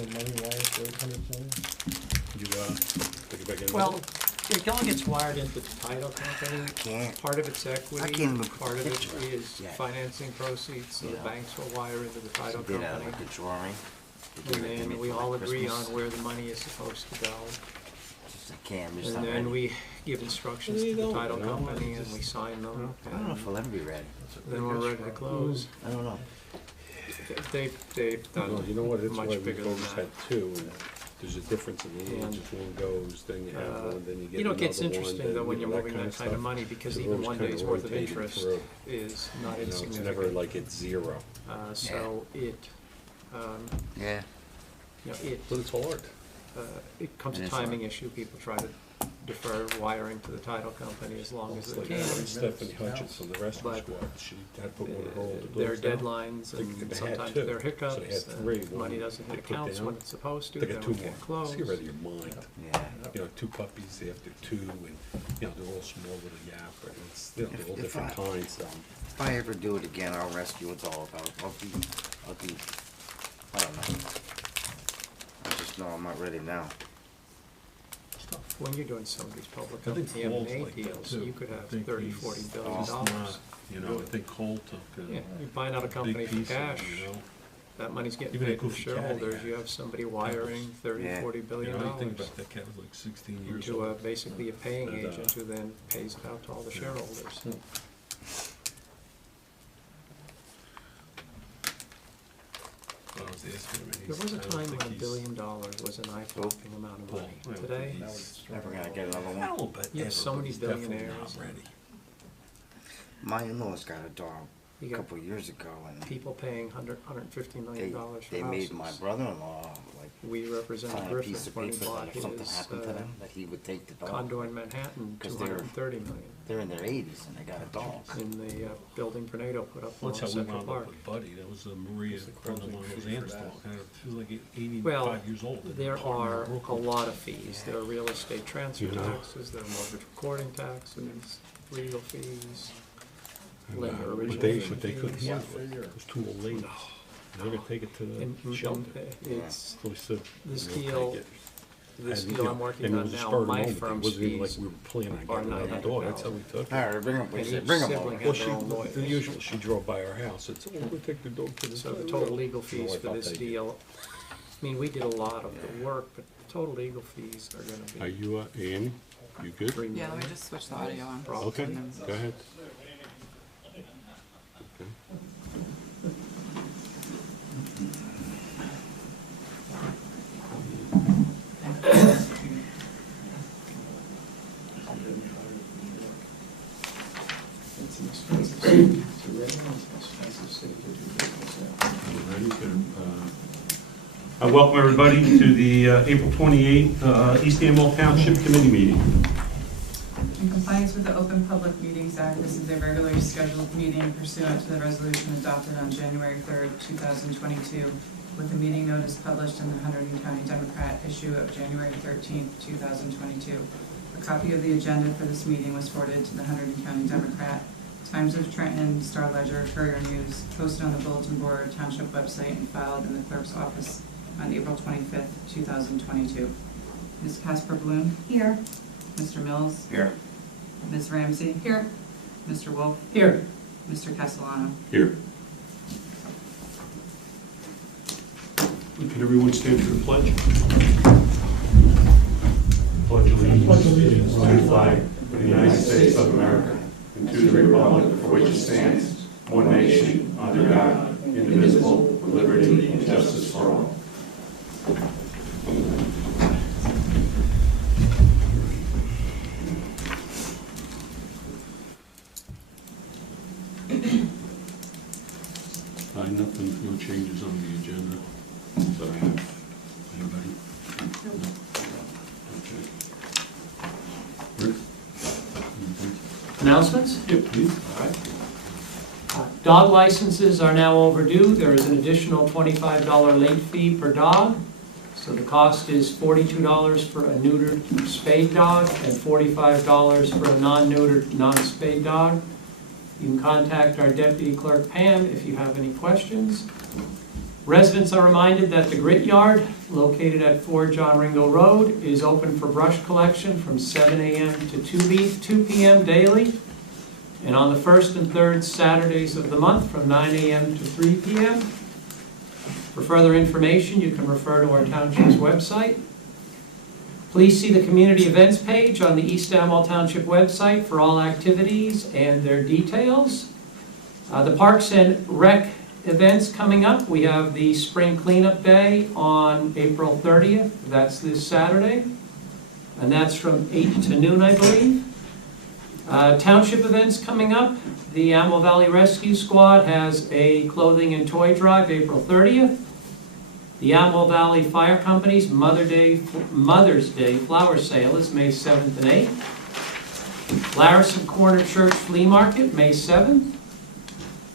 regular money wires for 800 million? You, take it back in. Well, it only gets wired into the title company. Can't. Part of it's I equity, can't even put part of the it picture is yet. financing proceeds, so the Yeah. banks will wire into the title Did company. like a drawing. And then we all agree on where the money is supposed to go. Just I can't, I'm just And not then ready. we give instructions There to you the go, title you know, company and just- we sign them. I don't know if and we'll ever be ready. Then we're ready to close. I don't know. They've Well, done you know what, it's why much we've bigger than always that. had two, and there's a difference in the age, And, if one goes, then you have one, then you get You know, another it gets one, interesting then, though when you you're know, moving that kind of stuff. money, because So even those one kinda day's worth of rotated interest through. is not You know, it's never insignificant. like it's zero, So Yeah. but it's hard. it comes It a is timing issue. People try to defer wiring to the title company as long as It's they like can. Stephanie Hutchins from the rescue But, squad, she had put one of her older There are dogs down. deadlines They and had sometimes two. there are So they hiccups had three, and one money doesn't they hit put accounts down. when it's supposed to, They then got we two more, can't close. see, out of your mind. Yeah. You know, two puppies after two, and, you know, they're all small little yap, but it's, you know, they're all If different I- kinds, so. If I ever do it again, I'll rescue a dog. I'll do, I don't know. I just know I'm not ready now. When you're doing some of these public I think company Cole's M&A like that, deals, too. you could I have think 30, he's- 40 billion he's dollars. not, you know, I think Cole took Yeah, a you're buying out a company big for piece of cash. it, you know? That money's getting Even a paid to the goofy cat he shareholders. had. You have somebody wiring 30, Yeah. 40 You billion know, you think dollars about that cat was like 16 years into old. basically a paying And, agent who then pays it out to all the shareholders. I was asking him, and There he's- was a I don't time think when $1 he's- billion was an eye-popping amount of Well, money. I don't Today, think he's- Never gonna get another I one. don't bet You have ever, so but many he's definitely billionaires. not ready. My in-laws got a dog you a got couple years ago, and people paying $150 million they, for they made my houses. brother-in-law like We represented sign a piece Griffith of when he paper bought that if something his happened to them, that he would take the dog. condo in Manhattan, 'Cause they're- $230 million. They're in their 80s and they got a dog. In the building Tornado put up Well, along that's how we Central wound up Park. with Buddy, that was Maria, the friend of closing one of those fee for aunts' that. dog, she was like Well, 85 years old. and there she was are real a close. lot of fees. There are real estate transfer You know. taxes, there are mortgage recording taxes, legal fees, And, lender but they origination couldn't fees. handle it, it was two old ladies, they're gonna take it to And the shelter. it's, So we said, this we'll take deal, it. this And, you deal know, I'm working and it on was a now, spur of the my moment. It firm's wasn't even like fees we were planning on are getting another $900. dog, that's how we took it. All right, bring him, And each bring him sibling over. has Well, their own lawyers. the usual, she drove by our house, it's, oh, we'll take the dog to the. So the total legal You know, fees like, for I'll this take it. deal, I mean, we did a lot of the work, but the total legal fees are gonna Are be you, Annie, you good? $3 Yeah, let million. me just switch the audio on. Okay, go ahead. Okay. It's an expensive city to live in, it's an expensive city to do business in. Ready to, I welcome everybody to the April 28th East Amwell Township Committee meeting. In compliance with the Open Public Meetings Act, this is a regularly scheduled meeting pursuant to the resolution adopted on January 3rd, 2022, with the meeting notice published in the Hunterdon County Democrat issue of January 13th, 2022. A copy of the agenda for this meeting was forwarded to the Hunterdon County Democrat, Times of Trenton, Star Ledger, Courier News, posted on the bulletin board, Township website, and filed in the clerk's office on April 25th, 2022. Ms. Casper Bloom? Here. Mr. Mills? Here. Ms. Ramsey? Here. Mr. Wolf? Here. Mr. Castellano? Here. Can everyone stand for the pledge? Pledge allegiance to the flag of the United States of America and to the republic for which it stands, one nation, under God, indivisible, with liberty and justice for all. Nothing, no changes on the agenda that I have. Anybody? No? Okay. Rick? Anything? Announcements? Yeah, please. All right. Dog licenses are now overdue. There is an additional $25 late fee per dog. So the cost is $42 for a neutered spayed dog and $45 for a non-neutered, non-spayed dog. You can contact our Deputy Clerk Pam if you have any questions. Residents are reminded that the Grit Yard, located at 4 John Ringo Road, is open for brush collection from 7 a.m. to 2 p.m. daily, and on the first and third Saturdays of the month from 9 a.m. to 3 p.m. For further information, you can refer to our township's website. Please see the community events page on the East Amwell Township website for all activities and their details. The Parks and Rec events coming up. We have the Spring Cleanup Day on April 30th. That's this Saturday. And that's from 8 to noon, I believe. Township events coming up. The Amwell Valley Rescue Squad has a clothing and toy drive April 30th. The Amwell Valley Fire Company's Mother's Day flower sale is May 7th and 8th. Larison Corner Church Flea Market, May 7th.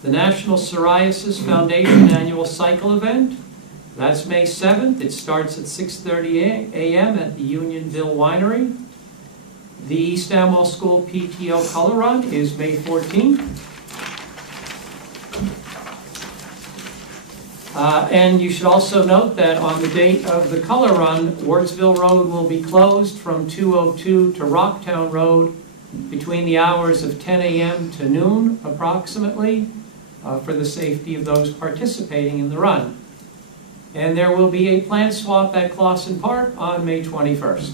The National Psoriasis Foundation Annual Cycle Event, that's May 7th. It starts at 6:30 a.m. at the Unionville Winery. The East Amwell School PTO Color Run is May 14th. And you should also note that on the date of the Color Run, Wardsville Road will be closed from 202 to Rocktown Road between the hours of 10 a.m. to noon approximately, for the safety of those participating in the run. And there will be a plant swap at Clausen Park on May 21st.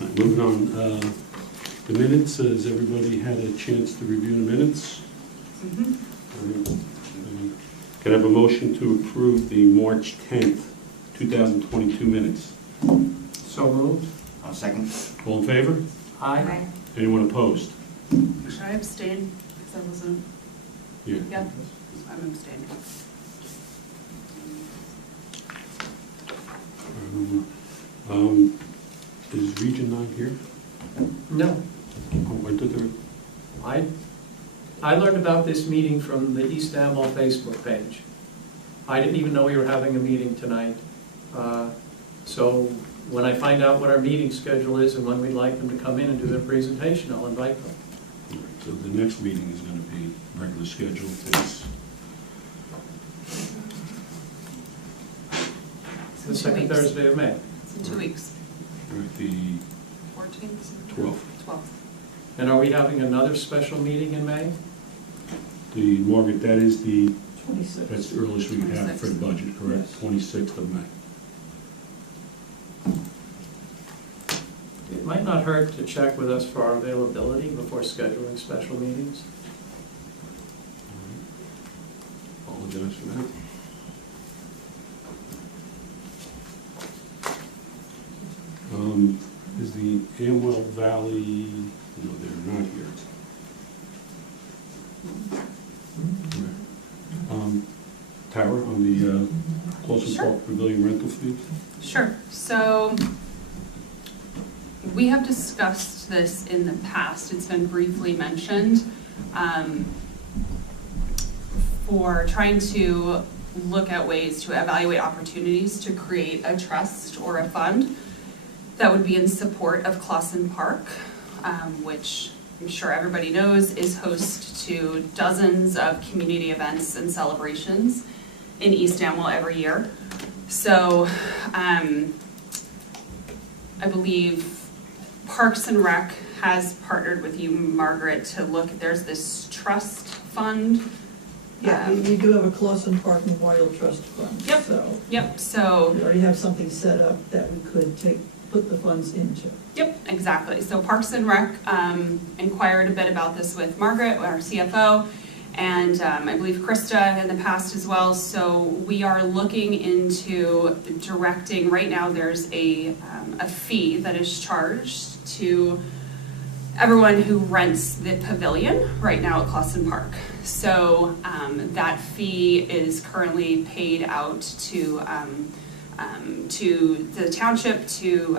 All right, moving on, the minutes, has everybody had a chance to review the minutes? Can I have a motion to approve the March 10th, 2022 minutes? So moved. I'll second. All in favor? Aye. Anyone opposed? Should I abstain? Because I wasn't, Yeah. yeah, I'm abstaining. Is Region 9 here? No. Oh, I thought they were. I learned about this meeting from the East Amwell Facebook page. I didn't even know we were having a meeting tonight. So when I find out what our meeting schedule is and when we'd like them to come in and do their presentation, I'll invite them. All right, so the next meeting is going to be regular schedule. It's It's The in 2 second weeks. Thursday of May. It's in 2 weeks. the 14th? 12th. 12th. And are we having another special meeting in May? The, Margaret, that is the, 26. that's the earliest we can have for the budget, correct? Yes. 26th of May. It might not hurt to check with us for our availability before scheduling special meetings. Apologize for that. Is the Amwell Valley, no, they're not here. Tara, on the Clausen Sure. Park Pavilion rental fee? Sure. So we have discussed this in the past. It's been briefly mentioned for trying to look at ways to evaluate opportunities to create a trust or a fund that would be in support of Clausen Park, which I'm sure everybody knows is host to dozens of community events and celebrations in East Amwell every year. So I believe Parks and Rec has partnered with you, Margaret, to look, there's this trust fund. Yeah, we do have a Clausen Park Memorial Trust Fund. Yep. So Yep, so, we already have something set up that we could put the funds into. yep, exactly. So Parks and Rec inquired a bit about this with Margaret, our CFO, and I believe Krista in the past as well. So we are looking into directing, right now there's a fee that is charged to everyone who rents the pavilion right now at Clausen Park. So that fee is currently paid out to the township to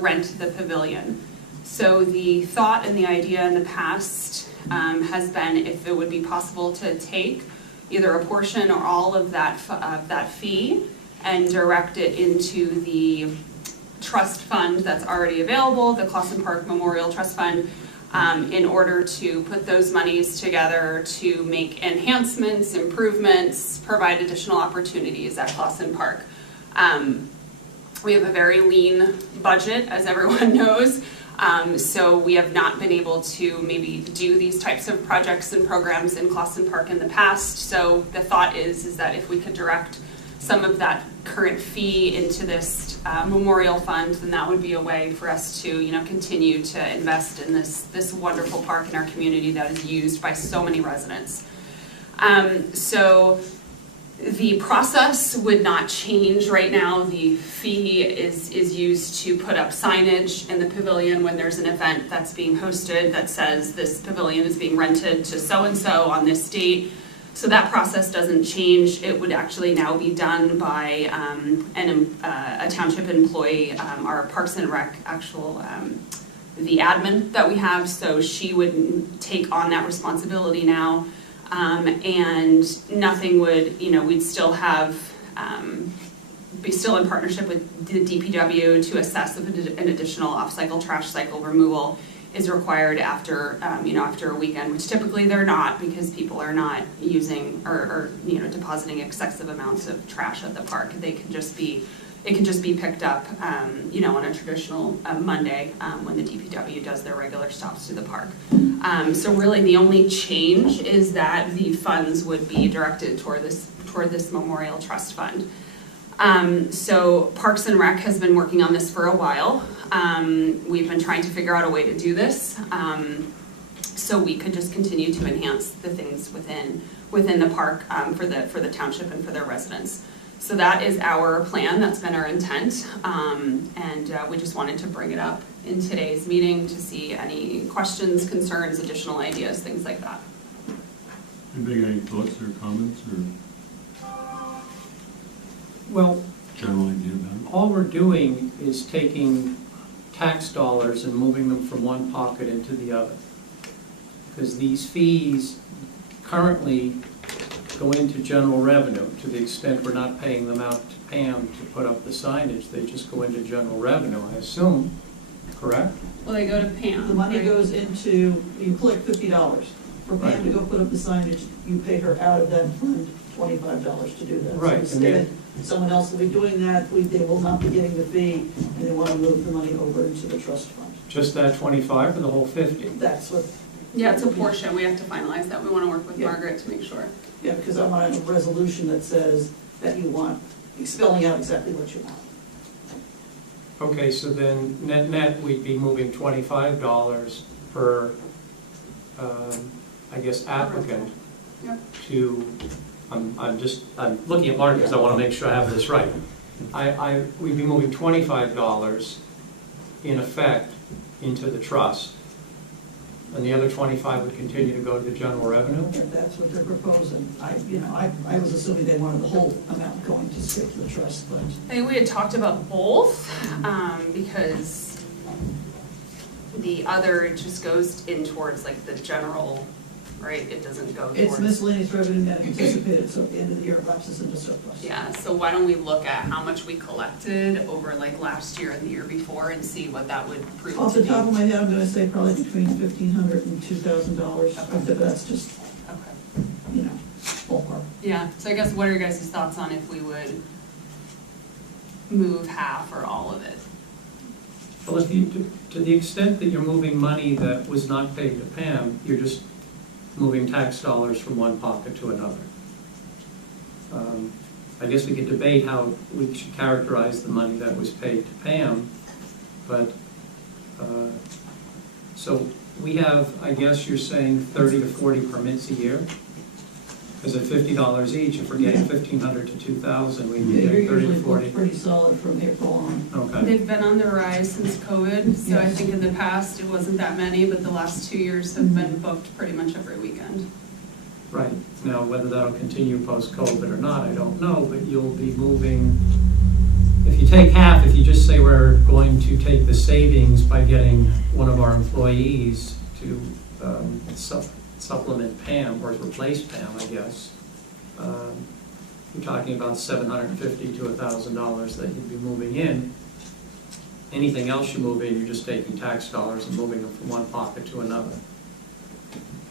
rent the pavilion. So the thought and the idea in the past has been if it would be possible to take either a portion or all of that fee and direct it into the trust fund that's already available, the Clausen Park Memorial Trust Fund, in order to put those monies together to make enhancements, improvements, provide additional opportunities at Clausen Park. We have a very lean budget, as everyone knows, so we have not been able to maybe do these types of projects and programs in Clausen Park in the past. So the thought is that if we could direct some of that current fee into this memorial fund, then that would be a way for us to, you know, continue to invest in this wonderful park in our community that is used by so many residents. So the process would not change right now. The fee is used to put up signage in the pavilion when there's an event that's being hosted that says this pavilion is being rented to so-and-so on this date. So that process doesn't change. It would actually now be done by a township employee, our Parks and Rec the admin that we have. So she would take on that responsibility now. And nothing would, you know, we'd still have, be still in partnership with the DPW to assess if an additional off-cycle trash cycle removal is required after, you know, after a weekend, which typically they're not, because people are not using or you know, depositing excessive amounts of trash at the park. They can just be, it can just be picked up, you know, on a traditional Monday when the DPW does their regular stops to the park. So really the only change is that the funds would be directed toward this Memorial Trust Fund. So Parks and Rec has been working on this for a while. We've been trying to figure out a way to do this so we could just continue to enhance the things within the park for the township and for their residents. So that is our plan, that's been our intent, and we just wanted to bring it up in today's meeting to see any questions, concerns, additional ideas, things like that. Anybody got any thoughts or comments or Well, general idea about it? all we're doing is taking tax dollars and moving them from one pocket into the other. Because these fees currently go into general revenue. To the extent we're not paying them out to Pam to put up the signage, they just go into general revenue, I assume, correct? Well, they go to Pam. The money right? goes into, you collect $50. For Right. Pam to go put up the signage, you pay her out of that fund $25 to do that. Right, So and then- instead, someone else will be doing that, they will not be getting the fee, and they want to move the money over into the trust fund. Just that 25 or the whole 50? That's what, Yeah, it's a portion, we have to finalize that. We want to work with Yeah. Margaret to make sure. yeah, because I want a resolution that says that you want, spelling out exactly what you want. Okay, so then net, we'd be moving $25 per, I guess, applicant Yep. to, I'm looking at Mark because I want to make sure I have this right. We'd be moving $25 in effect into the trust, and the other 25 would continue to go to the general revenue? If that's what they're proposing. I was assuming they wanted the whole amount going to straight to the trust, but I think we had talked about both, because the other just goes in towards like the general, right? It doesn't go it's towards. miscellaneous revenue net anticipated, so at the end of the year, it lapses into surplus. Yeah, so why don't we look at how much we collected over like last year and the year before and see what that would prove Off to the be. top of my head, I'm gonna say probably between $1,500 and $2,000, but that's just, Okay. Ballpark. Yeah, so I guess what are your guys' thoughts on if we would move half or all of it? Well, if you, to the extent that you're moving money that was not paid to Pam, you're just moving tax dollars from one pocket to another. I guess we could debate how we should characterize the money that was paid to Pam, but, so we have, I guess you're saying 30 to 40 permits a year? Because at $50 each, if we're getting 1,500 to 2,000, we'd be They're getting 30 to usually 40. booked pretty solid from April on. Okay. They've been on the rise since COVID, so I Yes. think in the past it wasn't that many, but the last 2 years have been booked pretty much every weekend. Right. Now, whether that'll continue post-COVID or not, I don't know, but you'll be moving, if you take half, if you just say we're going to take the savings by getting one of our employees to supplement Pam, or replace Pam, I guess, you're talking about $750 to $1,000 that you'd be moving in. anything else you move in, you're just taking tax dollars and moving them from one pocket to another.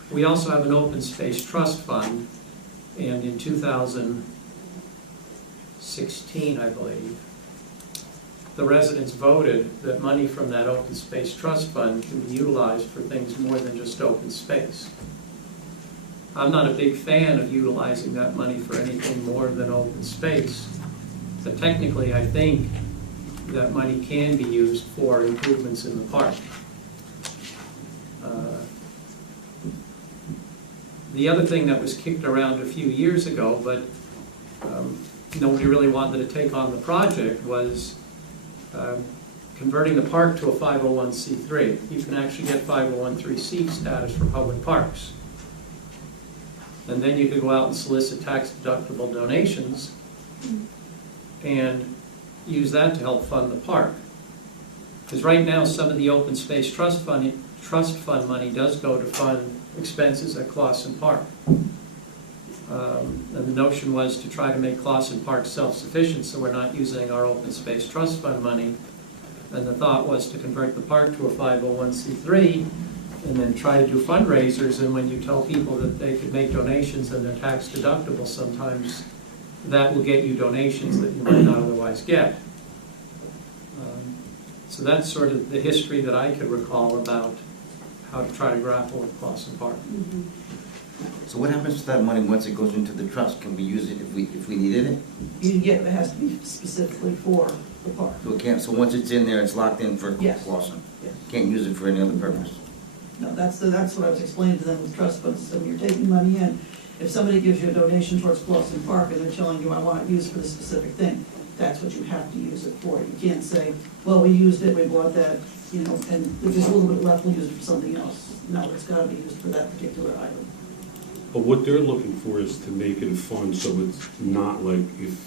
We also have an open space trust fund, and in 2016, I believe, the residents voted that money from that open space trust fund can be utilized for things more than just open space. I'm not a big fan of utilizing that money for anything more than open space, but technically I think that money can be used for improvements in the park. The other thing that was kicked around a few years ago, but nobody really wanted to take on the project, was converting the park to a 501c3. You can actually get 501c3 status for public parks. And then you could go out and solicit tax-deductible donations and use that to help fund the park. Because right now, some of the open space trust fund money does go to fund expenses at Clawson Park. And the notion was to try to make Clawson Park self-sufficient, so we're not using our open space trust fund money. And the thought was to convert the park to a 501c3 and then try to do fundraisers. And when you tell people that they could make donations and they're tax deductible, sometimes that will get you donations that you might not otherwise get. So that's sort of the history that I could recall about how to try to grapple with Clawson Park. So what happens to that money once it goes into the trust? Can we use it if we needed it? It has to be specifically for the park. So it can't, so once it's in there, it's locked in for Yes. Clawson? Yes. Can't use it for any other purpose? No, that's what I was explaining to them with trust funds. So you're taking money in. If somebody gives you a donation towards Clawson Park and they're telling you, I want it used for this specific thing, that's what you have to use it for. You can't say, well, we used it, we bought that, and if there's a little bit left, we'll use it for something else. No, it's got to be used for that particular item. But what they're looking for is to make it a fund so it's not like if,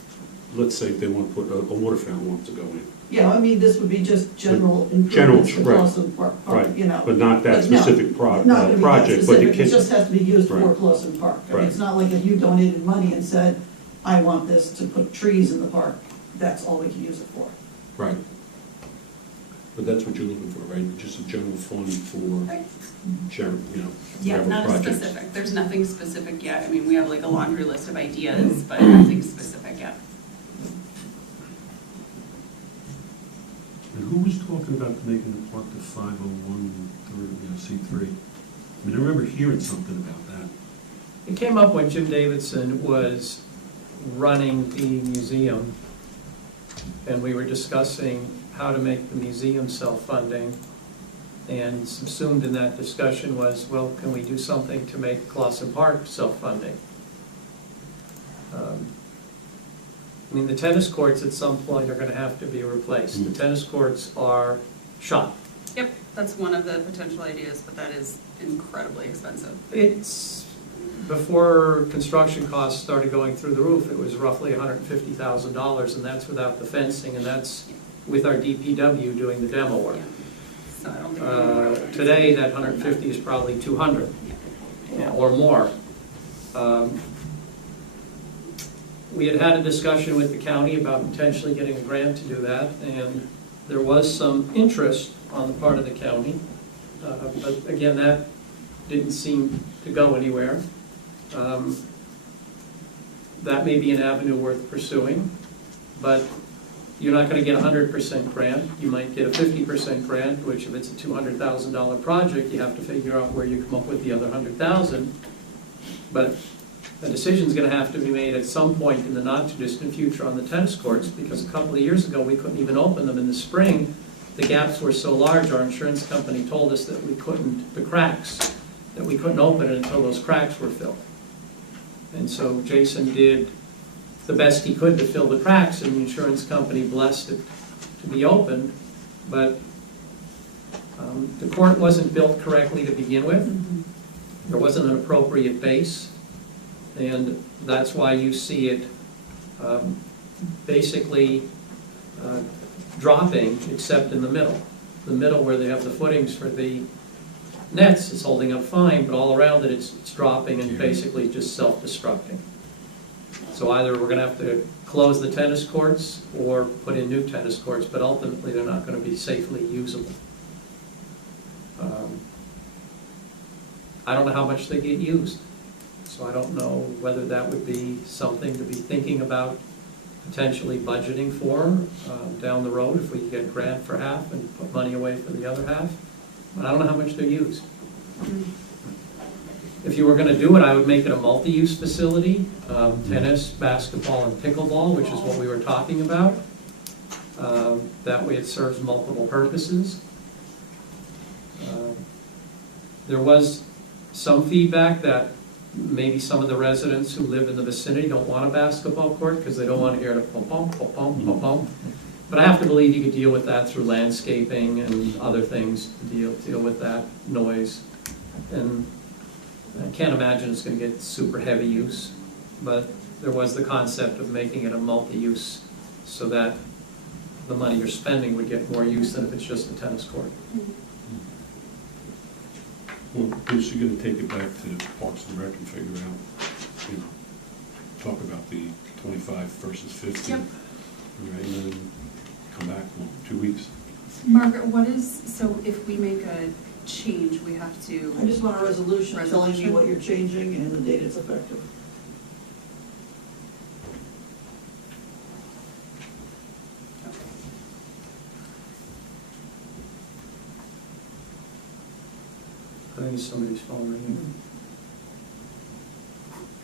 let's say if they want to put a water fountain wants to go in. Yeah, I mean, this would be just general General, improvements to right. Clawson Park, Right, but not that But no, specific Not gonna be that project, but specific. it It can, just has to be used for Right. Clawson Park. I mean, Right. it's not like if you donated money and said, I want this to put trees in the park, that's all we can use it for. right. But that's what you're looking for, right? Just a general fund for, general, Yeah, whatever not a projects. specific, there's nothing specific yet. I mean, we have like a laundry list of ideas, but nothing specific yet. And who was talking about making the park the 501c3? I mean, I remember hearing something about that. It came up when Jim Davidson was running the museum, and we were discussing how to make the museum self-funding. And subsumed in that discussion was, well, can we do something to make Clawson Park self-funding? I mean, the tennis courts at some point are going to have to be replaced. The tennis courts are shot. Yep, that's one of the potential ideas, but that is incredibly expensive. It's, before construction costs started going through the roof, it was roughly $150,000, and that's without the fencing, and that's with our DPW doing the demo work. Yeah. So I don't think. Today, that 150 is probably 200 or more. We had a discussion with the county about potentially getting a grant to do that, and there was some interest on the part of the county. But again, that didn't seem to go anywhere. That may be an avenue worth pursuing, but you're not going to get a 100% grant. You might get a 50% grant, which if it's a $200,000 project, you have to figure out where you come up with the other $100,000. But a decision's going to have to be made at some point in the not-too-distant future on the tennis courts, because a couple of years ago, we couldn't even open them in the spring. The gaps were so large, our insurance company told us that we couldn't, the cracks, that we couldn't open it until those cracks were filled. And so Jason did the best he could to fill the cracks, and the insurance company blessed it to be opened. But the court wasn't built correctly to begin with. There wasn't an appropriate base, and that's why you see it basically dropping, except in the middle. The middle where they have the footings for the nets is holding up fine, but all around it it's dropping and basically just self-destructing. So either we're gonna have to close the tennis courts or put in new tennis courts, but ultimately they're not gonna be safely usable. I don't know how much they get used, so I don't know whether that would be something to be thinking about potentially budgeting for down the road, if we could get grant for half and put money away for the other half. But I don't know how much they're used. If you were gonna do it, I would make it a multi-use facility, tennis, basketball, and pickleball, which is what we were talking about. That way it serves multiple purposes. There was some feedback that maybe some of the residents who live in the vicinity don't want a basketball court because they don't want to hear the pom-pom, pom-pom, pom-pom. But I have to believe you could deal with that through landscaping and other things to deal with that noise. And I can't imagine it's going to get super heavy use, but there was the concept of making it a multi-use so that the money you're spending would get more use than if it's just a tennis court. Well, Bruce, you're gonna take it back to the Parks and Rec and figure out, you know, talk about the 25 versus 50. Yep. Right, and then come back in 2 weeks. Margaret, what is, so if we make a change, we have to, I just want a resolution telling me Resolution? what you're changing and the date it's effective. I think it's somebody's phone ringing.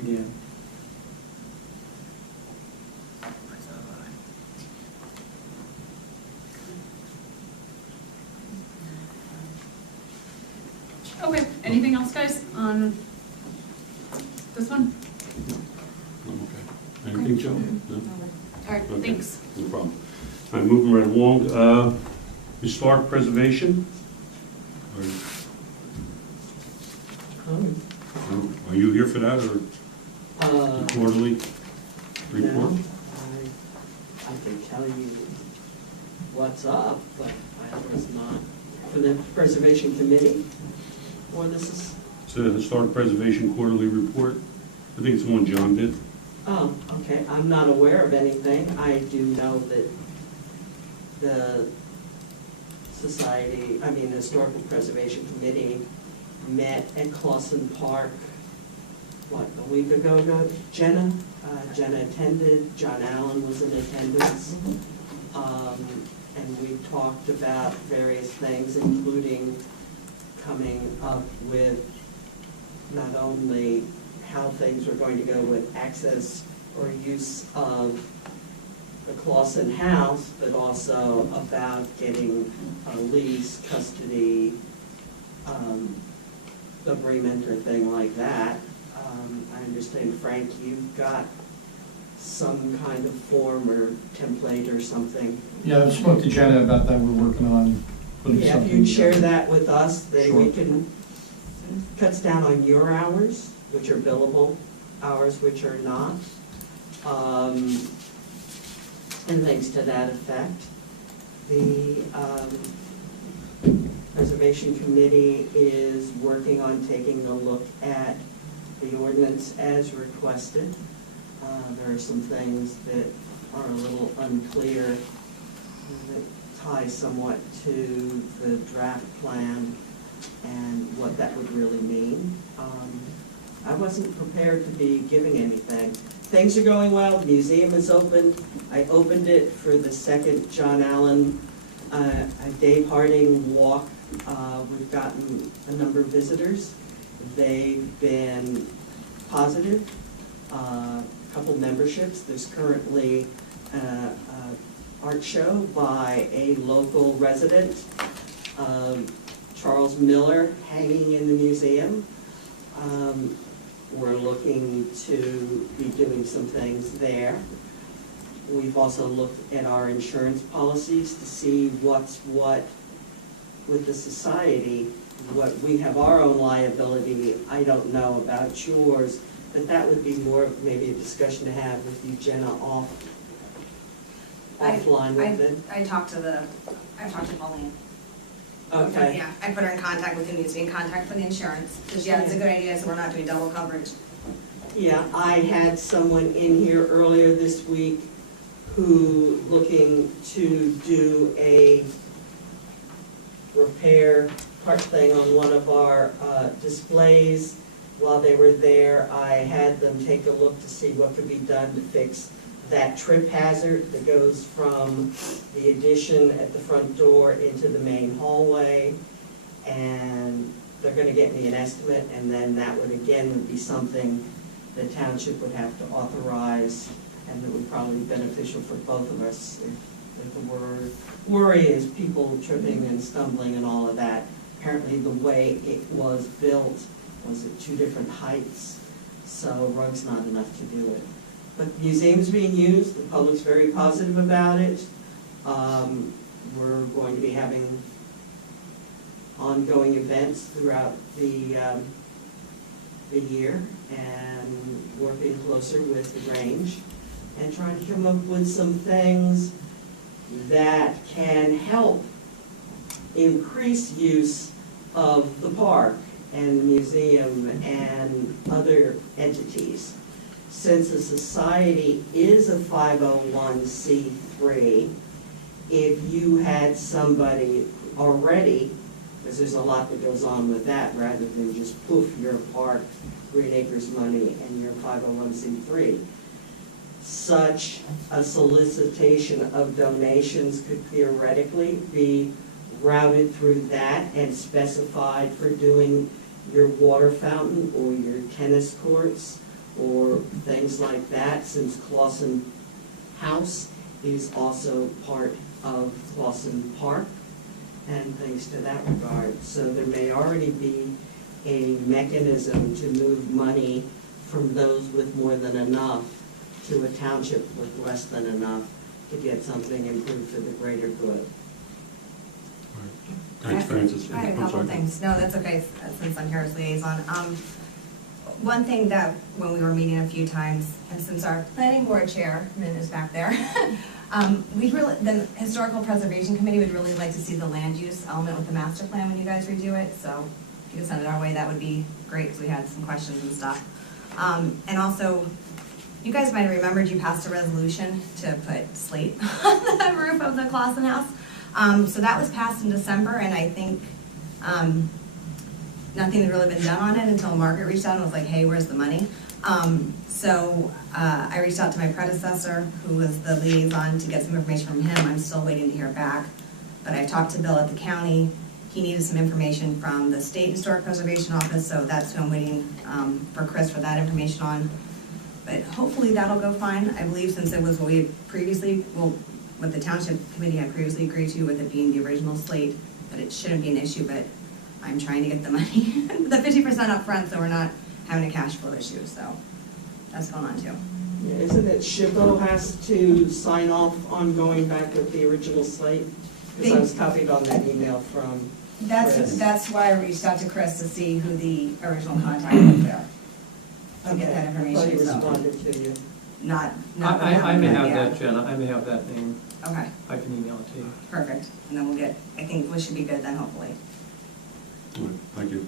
Again. Okay, anything else, guys, on this one? I'm okay. Anything, Joe? No? All right, Okay. thanks. No problem. All right, moving right along. Historic preservation? Are you here for that, or the quarterly report? No, I can tell you what's up, but I was not for the Preservation Committee, or this is, It's the Historic Preservation Quarterly Report. I think it's the one John did. oh, okay, I'm not aware of anything. I do know that the Society, the Historical Preservation Committee met at Clausen Park, a week ago, Jenna attended, John Allen was in attendance. And we talked about various things, including coming up with not only how things were going to go with access or use of the Clausen house, but also about getting a lease, custody, agreement or thing like that. I understand, Frank, you've got some kind of form or template or something. Yeah, I spoke to Jenna about that, we're working on putting Yeah, something if you'd share together. that with us, then we Sure. can, cuts down on your hours, which are billable, hours which are not, and things to that effect. The Preservation Committee is working on taking a look at the ordinance as requested. There are some things that are a little unclear that tie somewhat to the draft plan and what that would really mean. I wasn't prepared to be giving anything. Things are going well, the museum is open. I opened it for the second John Allen Dave Harding walk. We've gotten a number of visitors. They've been positive. A couple memberships. There's currently an art show by a local resident, Charles Miller, hanging in the museum. We're looking to be doing some things there. We've also looked at our insurance policies to see what's what with the society. What we have our own liability, I don't know about yours, but that would be more of maybe a discussion to have with you, Jenna, offline with it. I talked to Pauline. Okay. Yeah, I put her in contact with who needs to be in contact for the insurance, because yeah, it's a good idea, so we're not doing double coverage. Yeah, I had someone in here earlier this week who looking to do a repair part thing on one of our displays. While they were there, I had them take a look to see what could be done to fix that trip hazard that goes from the addition at the front door into the main hallway. And they're gonna get me an estimate, and then that would be something the township would have to authorize, and it would probably be beneficial for both of us. If the worry is people tripping and stumbling and all of that. Apparently the way it was built was at 2 different heights, so rug's not enough to do it. But the museum's being used, the public's very positive about it. We're going to be having ongoing events throughout the year, and working closer with the Grange, and trying to come up with some things that can help increase use of the park and the museum and other entities. Since the society is a 501c3, if you had somebody already, because there's a lot that goes on with that, rather than just poof, your park, Green Acres money, and your 501c3, such a solicitation of donations could theoretically be routed through that and specified for doing your water fountain or your tennis courts or things like that, since Clausen House is also part of Clausen Park and things to that regard. So there may already be a mechanism to move money from those with more than enough to a township with less than enough to get something improved for the greater good. Thanks, Francis. I had a couple things. No, that's okay, since I'm here as liaison. One thing that when we were meeting a few times, and since our planning board chairman is back there, the Historical Preservation Committee would really like to see the land use element with the master plan when you guys redo it. So if you could send it our way, that would be great, because we had some questions and stuff. And also, you guys might have remembered you passed a resolution to put slate on the roof of the Clausen House. So that was passed in December, and I think nothing had really been done on it until Margaret reached out and was like, hey, where's the money? So I reached out to my predecessor, who was the liaison, to get some information from him. I'm still waiting to hear back. But I talked to Bill at the county. He needed some information from the State Historic Preservation Office, so that's who I'm waiting for Chris for that information on. But hopefully that'll go fine. I believe, since it was what we had previously, well, what the Township Committee had previously agreed to, with it being the original slate, that it shouldn't be an issue, but I'm trying to get the money, the 50% up front, so we're not having a cash flow issue, so that's going on too. Yeah, isn't it SHPO has to sign off on going back with the original slate? Because I was copied on that email from Chris. That's why I reached out to Chris to see who the original contact was there. I'll get that information. I thought he so. responded to you. Not I may have yeah. that, Jenna, I may have that name. Okay, I can email it to you. perfect. And then we'll get, I think we should be good then, hopefully. All right, thank you.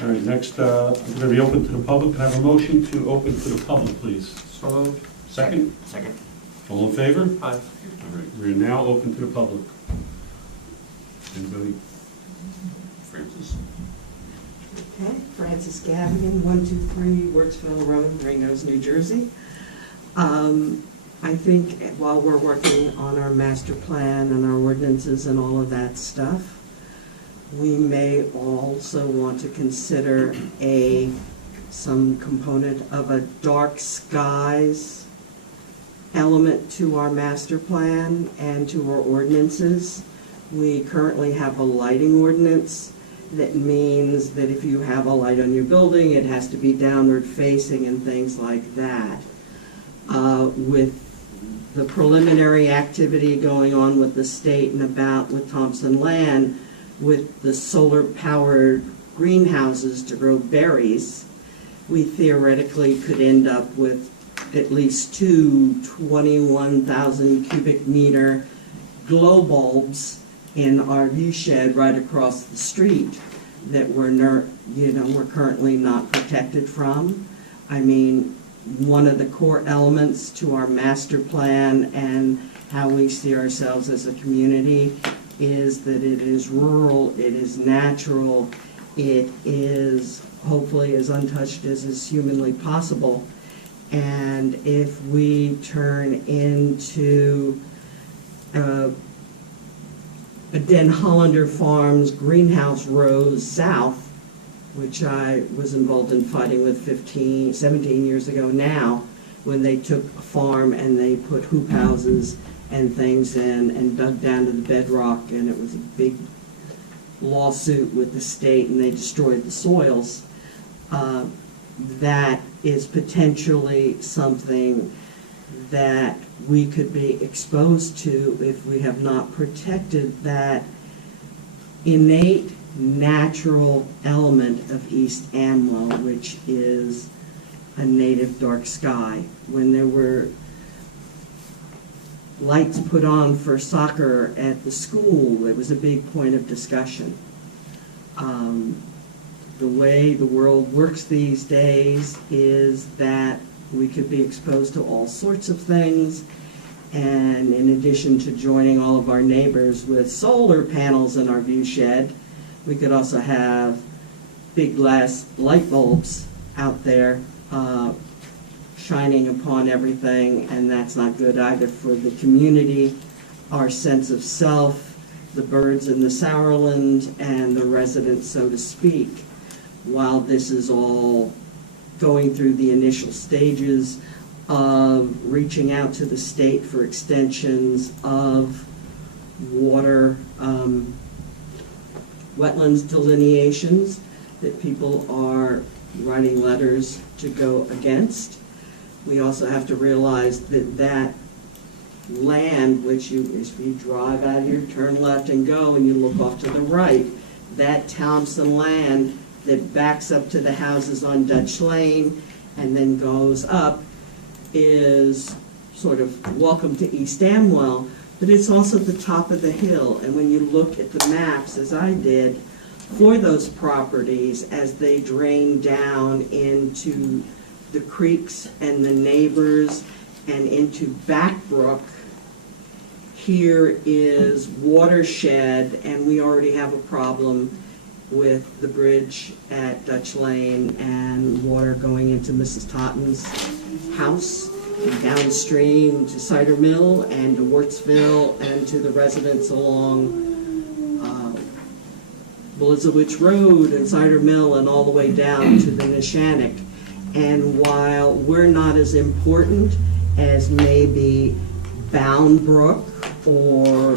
All right, next, I'm going to be open to the public. Can I have a motion to open to the public, please? So moved. Second? Second. All in favor? Aye. All right, we're now open to the public. Anybody? Francis? Okay, Francis Gavigan, 123 Wurtsville Road, Ringoes, New Jersey. I think while we're working on our master plan and our ordinances and all of that stuff, we may also want to consider some component of a dark skies element to our master plan and to our ordinances. We currently have a lighting ordinance that means that if you have a light on your building, it has to be downward facing and things like that. With the preliminary activity going on with the state and about with Thompson Land, with the solar-powered greenhouses to grow berries, we theoretically could end up with at least 2 21,000 cubic meter glow bulbs in our view shed right across the street that we're currently not protected from. I mean, one of the core elements to our master plan and how we see ourselves as a community is that it is rural, it is natural, it is hopefully as untouched as is humanly possible. And if we turn into a Den Hollander Farms greenhouse rows south, which I was involved in fighting with 17 years ago now, when they took a farm and they put hoop houses and things in and dug down to the bedrock, and it was a big lawsuit with the state and they destroyed the soils. That is potentially something that we could be exposed to if we have not protected that innate natural element of East Amwell, which is a native dark sky. When there were lights put on for soccer at the school, it was a big point of discussion. The way the world works these days is that we could be exposed to all sorts of things, and in addition to joining all of our neighbors with solar panels in our view shed, we could also have big glass light bulbs out there shining upon everything, and that's not good either for the community, our sense of self, the birds in the Sourland, and the residents, so to speak. While this is all going through the initial stages of reaching out to the state for extensions of water wetlands delineations that people are writing letters to go against. We also have to realize that that land, which if you drive out here, turn left and go, and you look off to the right, that Thompson land that backs up to the houses on Dutch Lane and then goes up is sort of welcome to East Amwell, but it's also the top of the hill. And when you look at the maps, as I did, for those properties as they drain down into the creeks and the neighbors and into Backbrook, here is watershed, and we already have a problem with the bridge at Dutch Lane and water going into Mrs. Totten's house, and downstream to Cider Mill and to Wartsville and to the residents along Blizowicz Road and Cider Mill and all the way down to the Neshannock. And while we're not as important as maybe Bound Brook or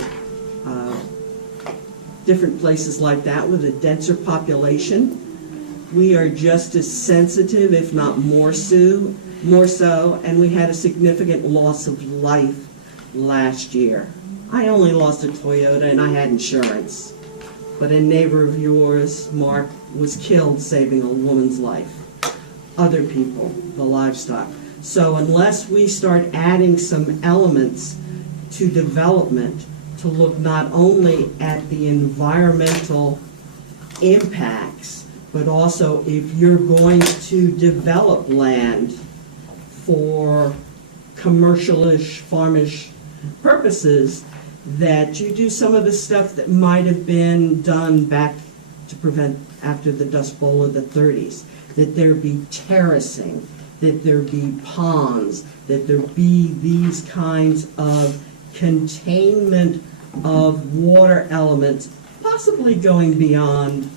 different places like that with a denser population, we are just as sensitive, if not more so, and we had a significant loss of life last year. I only lost a Toyota and I had insurance, but a neighbor of yours, Mark, was killed saving a woman's life. Other people, the livestock. So unless we start adding some elements to development to look not only at the environmental impacts, but also if you're going to develop land for commercialish, farmish purposes, that you do some of the stuff that might have been done back to prevent after the Dust Bowl of the 30s, that there be terracing, that there be ponds, that there be these kinds of containment of water elements, possibly going beyond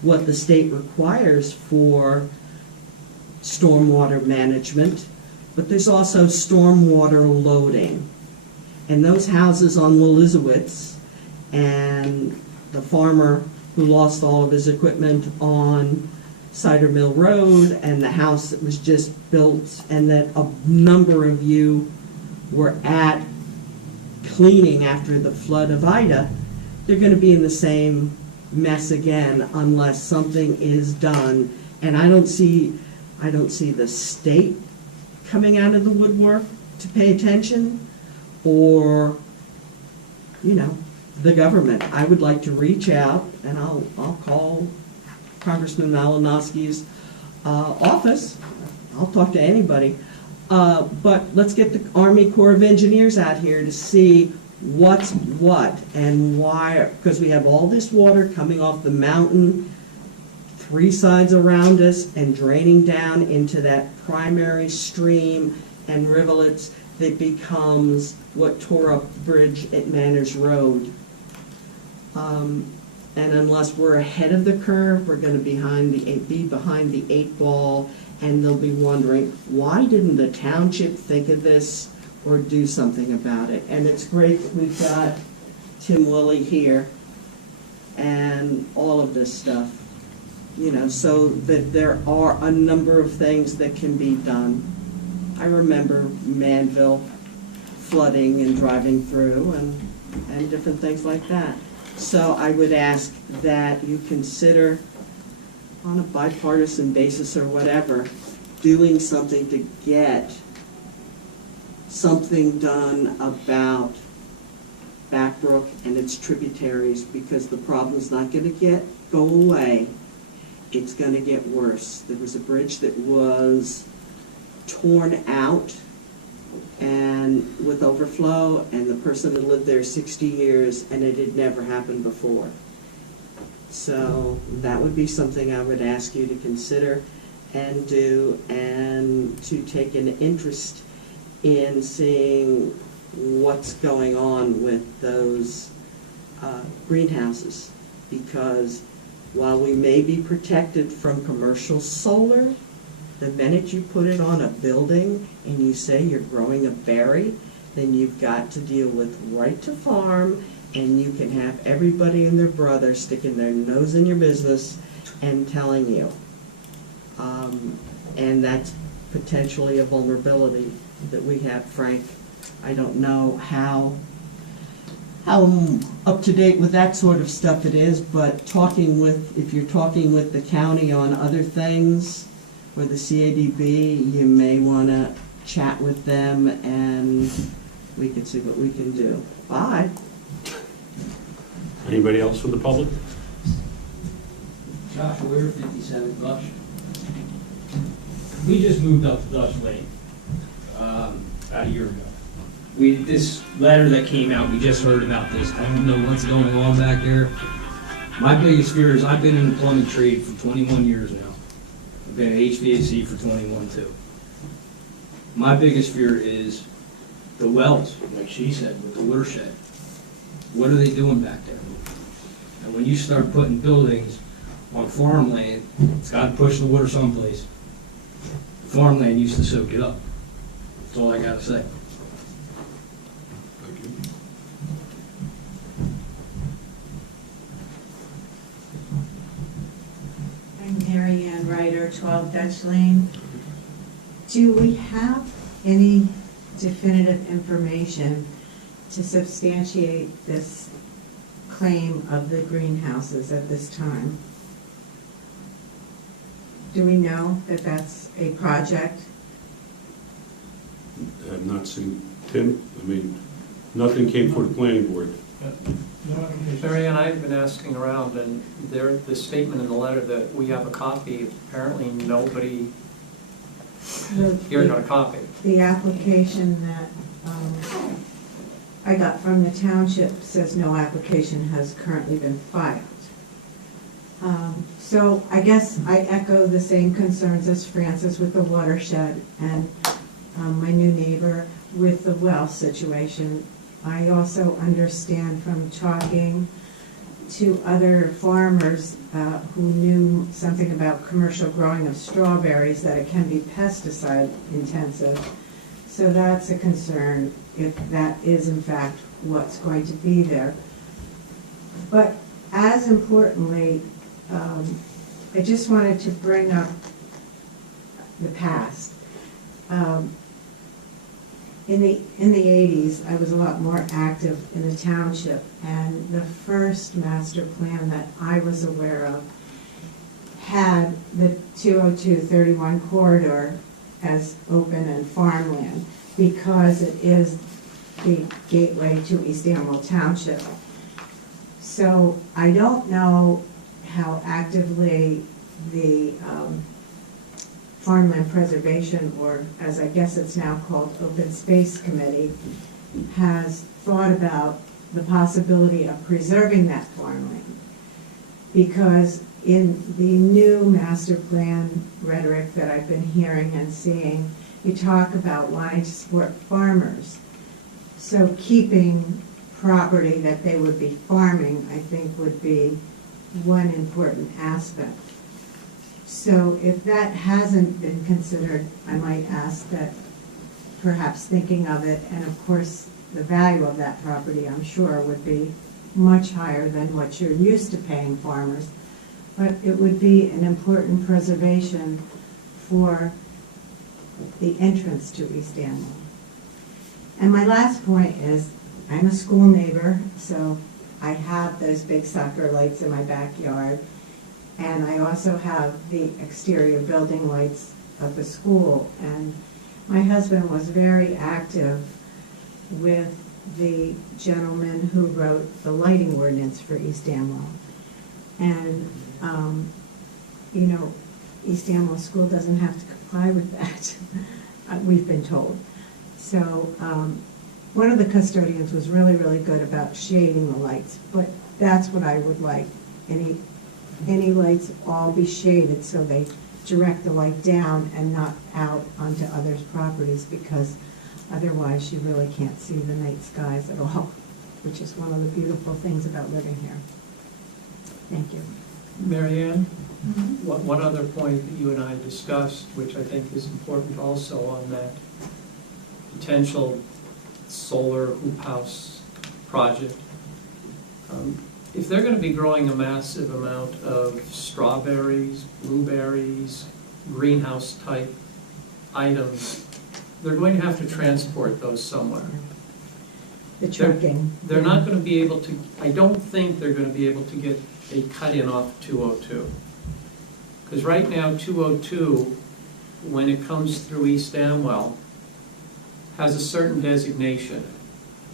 what the state requires for stormwater management, but there's also stormwater loading. And those houses on Blizowicz and the farmer who lost all of his equipment on Cider Mill Road and the house that was just built and that a number of you were at cleaning after the flood of Ida, they're going to be in the same mess again unless something is done. And I don't see the state coming out of the woodwork to pay attention, or, you know, the government. I would like to reach out, and I'll call Congressman Malinowski's office. I'll talk to anybody. But let's get the Army Corps of Engineers out here to see what's what and why, because we have all this water coming off the mountain, 3 sides around us, and draining down into that primary stream and rivulets that becomes what tore up the bridge at Manners Road. And unless we're ahead of the curve, we're gonna be behind the 8 ball, and they'll be wondering, why didn't the township think of this or do something about it? And it's great that we've got Tim Willie here and all of this stuff, you know, so that there are a number of things that can be done. I remember Manville flooding and driving through and different things like that. So I would ask that you consider, on a bipartisan basis or whatever, doing something to get something done about Backbrook and its tributaries, because the problem's not gonna go away. It's gonna get worse. There was a bridge that was torn out and with overflow, and the person had lived there 60 years, and it had never happened before. So that would be something I would ask you to consider and do, and to take an interest in seeing what's going on with those greenhouses. Because while we may be protected from commercial solar, the minute you put it on a building and you say you're growing a berry, then you've got to deal with right to farm, and you can have everybody and their brother sticking their nose in your business and telling you. And that's potentially a vulnerability that we have, Frank. I don't know how up to date with that sort of stuff it is, but if you're talking with the county on other things, or the CADB, you may want to chat with them, and we can see what we can do. Bye. Anybody else from the public? Josh Weir, 57 Gush. We just moved up to Gush Lane about a year ago. This letter that came out, we just heard about this. I don't know what's going on back there. My biggest fear is I've been in the plumbing trade for 21 years now. I've been at HVAC for 21 too. My biggest fear is the wells, like she said, with the watershed. What are they doing back there? And when you start putting buildings on farmland, it's got to push the water someplace. The farmland used to soak it up. That's all I got to say. Thank you. I'm Mary Ann Ryder, 12 Dutch Lane. Do we have any definitive information to substantiate this claim of the greenhouses at this time? Do we know that that's a project? I have not seen Tim. I mean, nothing came for the planning board. Mary Ann, I've been asking around, and the statement in the letter that we have a copy, apparently nobody here got a copy. The application that I got from the township says no application has currently been filed. So I guess I echo the same concerns as Francis with the watershed and my new neighbor with the well situation. I also understand from talking to other farmers who knew something about commercial growing of strawberries that it can be pesticide intensive. So that's a concern if that is in fact what's going to be there. But as importantly, I just wanted to bring up the past. In the 80s, I was a lot more active in the township, and the first master plan that I was aware of had the 202-31 corridor as open and farmland because it is the gateway to East Amwell Township. So I don't know how actively the Farmland Preservation, or as I guess it's now called, Open Space Committee, has thought about the possibility of preserving that farmland. Because in the new master plan rhetoric that I've been hearing and seeing, you talk about wanting to support farmers. So keeping property that they would be farming, I think, would be one important aspect. So if that hasn't been considered, I might ask that perhaps thinking of it, and of course the value of that property, I'm sure, would be much higher than what you're used to paying farmers, but it would be an important preservation for the entrance to East Amwell. And my last point is, I'm a school neighbor, so I have those big soccer lights in my backyard, and I also have the exterior building lights of the school. And my husband was very active with the gentleman who wrote the lighting ordinance for East Amwell. And, you know, East Amwell School doesn't have to comply with that, we've been told. So one of the custodians was really, really good about shading the lights, but that's what I would like. Any lights all be shaded so they direct the light down and not out onto others' properties, because otherwise you really can't see the night skies at all, which is one of the beautiful things about living here. Thank you. Mary Ann, one other point that you and I discussed, which I think is important also on that potential solar hoop house project. If they're going to be growing a massive amount of strawberries, blueberries, greenhouse type items, they're going to have to transport those somewhere. The trucking. They're not going to be able to, I don't think they're going to be able to get a cut-in off 202. Because right now 202, when it comes through East Amwell, has a certain designation,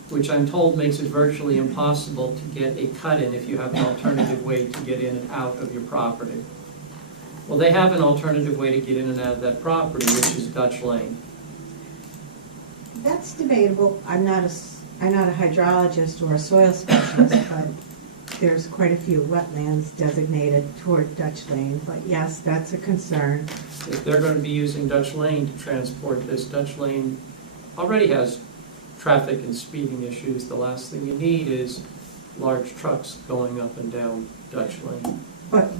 which I'm told makes it virtually impossible to get a cut-in if you have an alternative way to get in and out of your property. Well, they have an alternative way to get in and out of that property, which is Dutch Lane. That's debatable. I'm not a hydrologist or a soil specialist, but there's quite a few wetlands designated toward Dutch Lane. But yes, that's a concern. If they're going to be using Dutch Lane to transport this, Dutch Lane already has traffic and speeding issues. The last thing you need is large trucks going up and down Dutch Lane. But,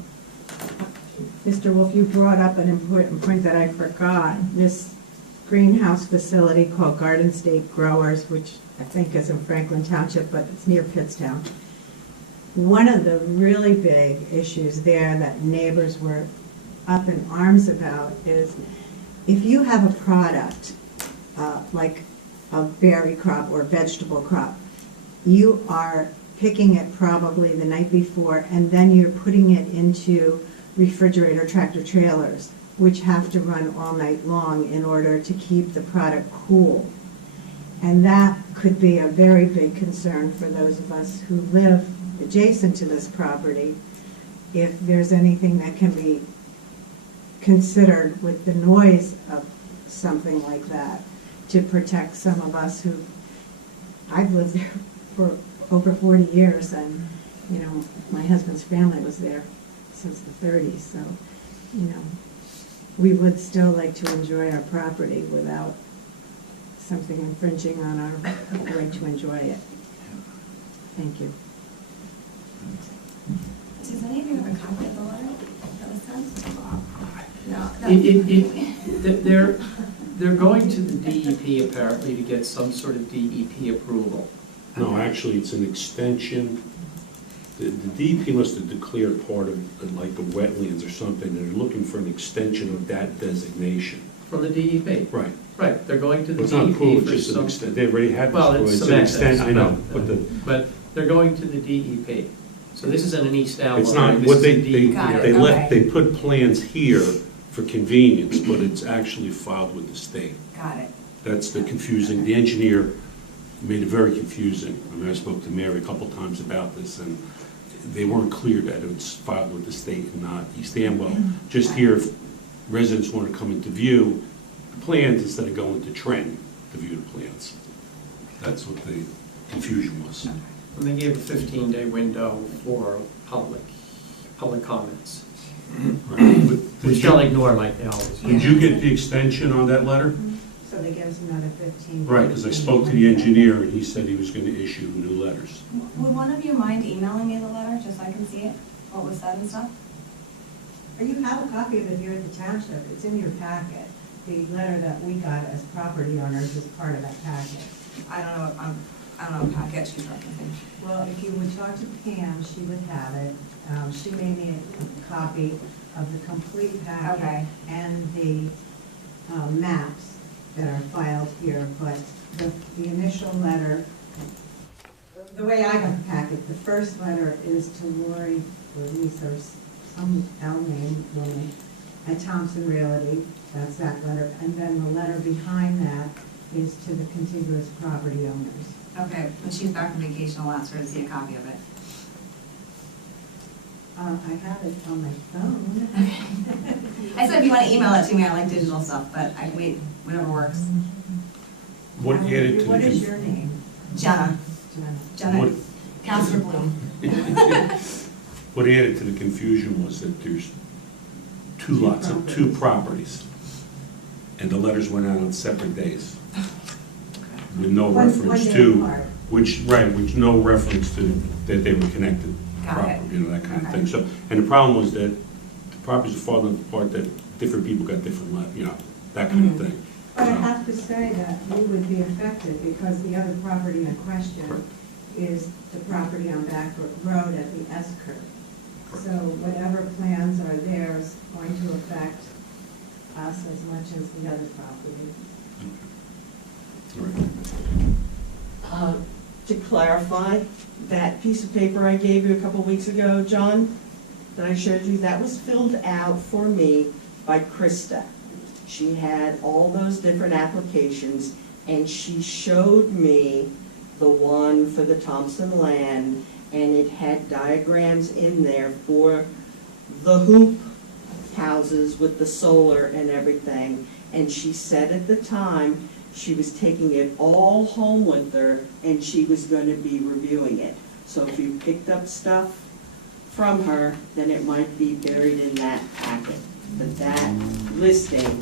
Mr. Wolf, you brought up an important point that I forgot. This greenhouse facility called Garden State Growers, which I think is in Franklin Township, but it's near Pittstown. One of the really big issues there that neighbors were up in arms about is if you have a product like a berry crop or vegetable crop, you are picking it probably the night before, and then you're putting it into refrigerator tractor trailers, which have to run all night long in order to keep the product cool. And that could be a very big concern for those of us who live adjacent to this property, if there's anything that can be considered with the noise of something like that to protect some of us who, I've lived there for over 40 years, and, you know, my husband's family was there since the 30s, so, you know, we would still like to enjoy our property without something infringing on our right to enjoy it. Thank you. Does any of you have a copy of the letter that was sent? No. They're going to the DEP apparently to get some sort of DEP approval. No, actually, it's an extension. The DEP must have declared part of like the wetlands or something. They're looking for an extension of that designation. From the DEP? Right. Right, they're going to the It's DEP not approval, for it's just an some... extent. They already had this. Well, it's an semantics. extent, I know, But they're going to the DEP. So this isn't an East Amwell. It's not, this what is they, a DEP. Got it, they left, okay. they put plans here for convenience, but it's actually filed with the state. Got it. That's the confusing, the engineer made it very confusing. I mean, I spoke to Mary a couple times about this, and they weren't clear that it's filed with the state and not East Amwell. Just here, residents want to come in to view the plans instead of going to Trenton to view the plans. That's what the confusion was. And they gave a 15-day window for public comments, Right. But which Did they'll you, ignore like they always do. did you get the extension on that letter? So they give us another 15. Right, because I spoke to the engineer and he said he was going to issue new letters. Would one of you mind emailing me the letter, just so I can see it, what was said and stuff? Or you have a copy of it here at the township, it's in your packet. The letter that we got as property owners is part of that packet. I don't know what packet she's referencing. Well, if you would talk to Pam, she would have it. She made me a copy of the complete packet. Okay. And the maps that are filed here, but the initial letter, the way I got the packet, the first letter is to Lori, or Lisa, or some L name woman at Thompson Realty, that's that letter. And then the letter behind that is to the contiguous property owners. Okay, when she's back from vacation, I'll ask her to see a copy of it. I have it on my phone. I said if you want to email it to me, I like digital stuff, but whatever works. What added to the... What is your name? Jenna. Jenna, What- Counselor Bloom. What added to the confusion was that there's two lots of two properties, and the letters went out on separate days, with no One reference day to, apart. which no reference to that they were connected Got proper, it. you know, that kind of Okay. thing. So, and the problem was that the properties are far enough apart that different people got different, you know, that kind of thing. But I So- have to say that we would be affected because the other property in question is the property on Back Road at the S curve. So whatever plans are there is going to affect us as much as the other property. All right. To clarify, that piece of paper I gave you a couple weeks ago, John, that I showed you, that was filled out for me by Krista. She had all those different applications, and she showed me the one for the Thompson land, and it had diagrams in there for the hoop houses with the solar and everything. And she said at the time, she was taking it all home with her, and she was going to be reviewing it. So if you picked up stuff from her, then it might be buried in that packet. But that listing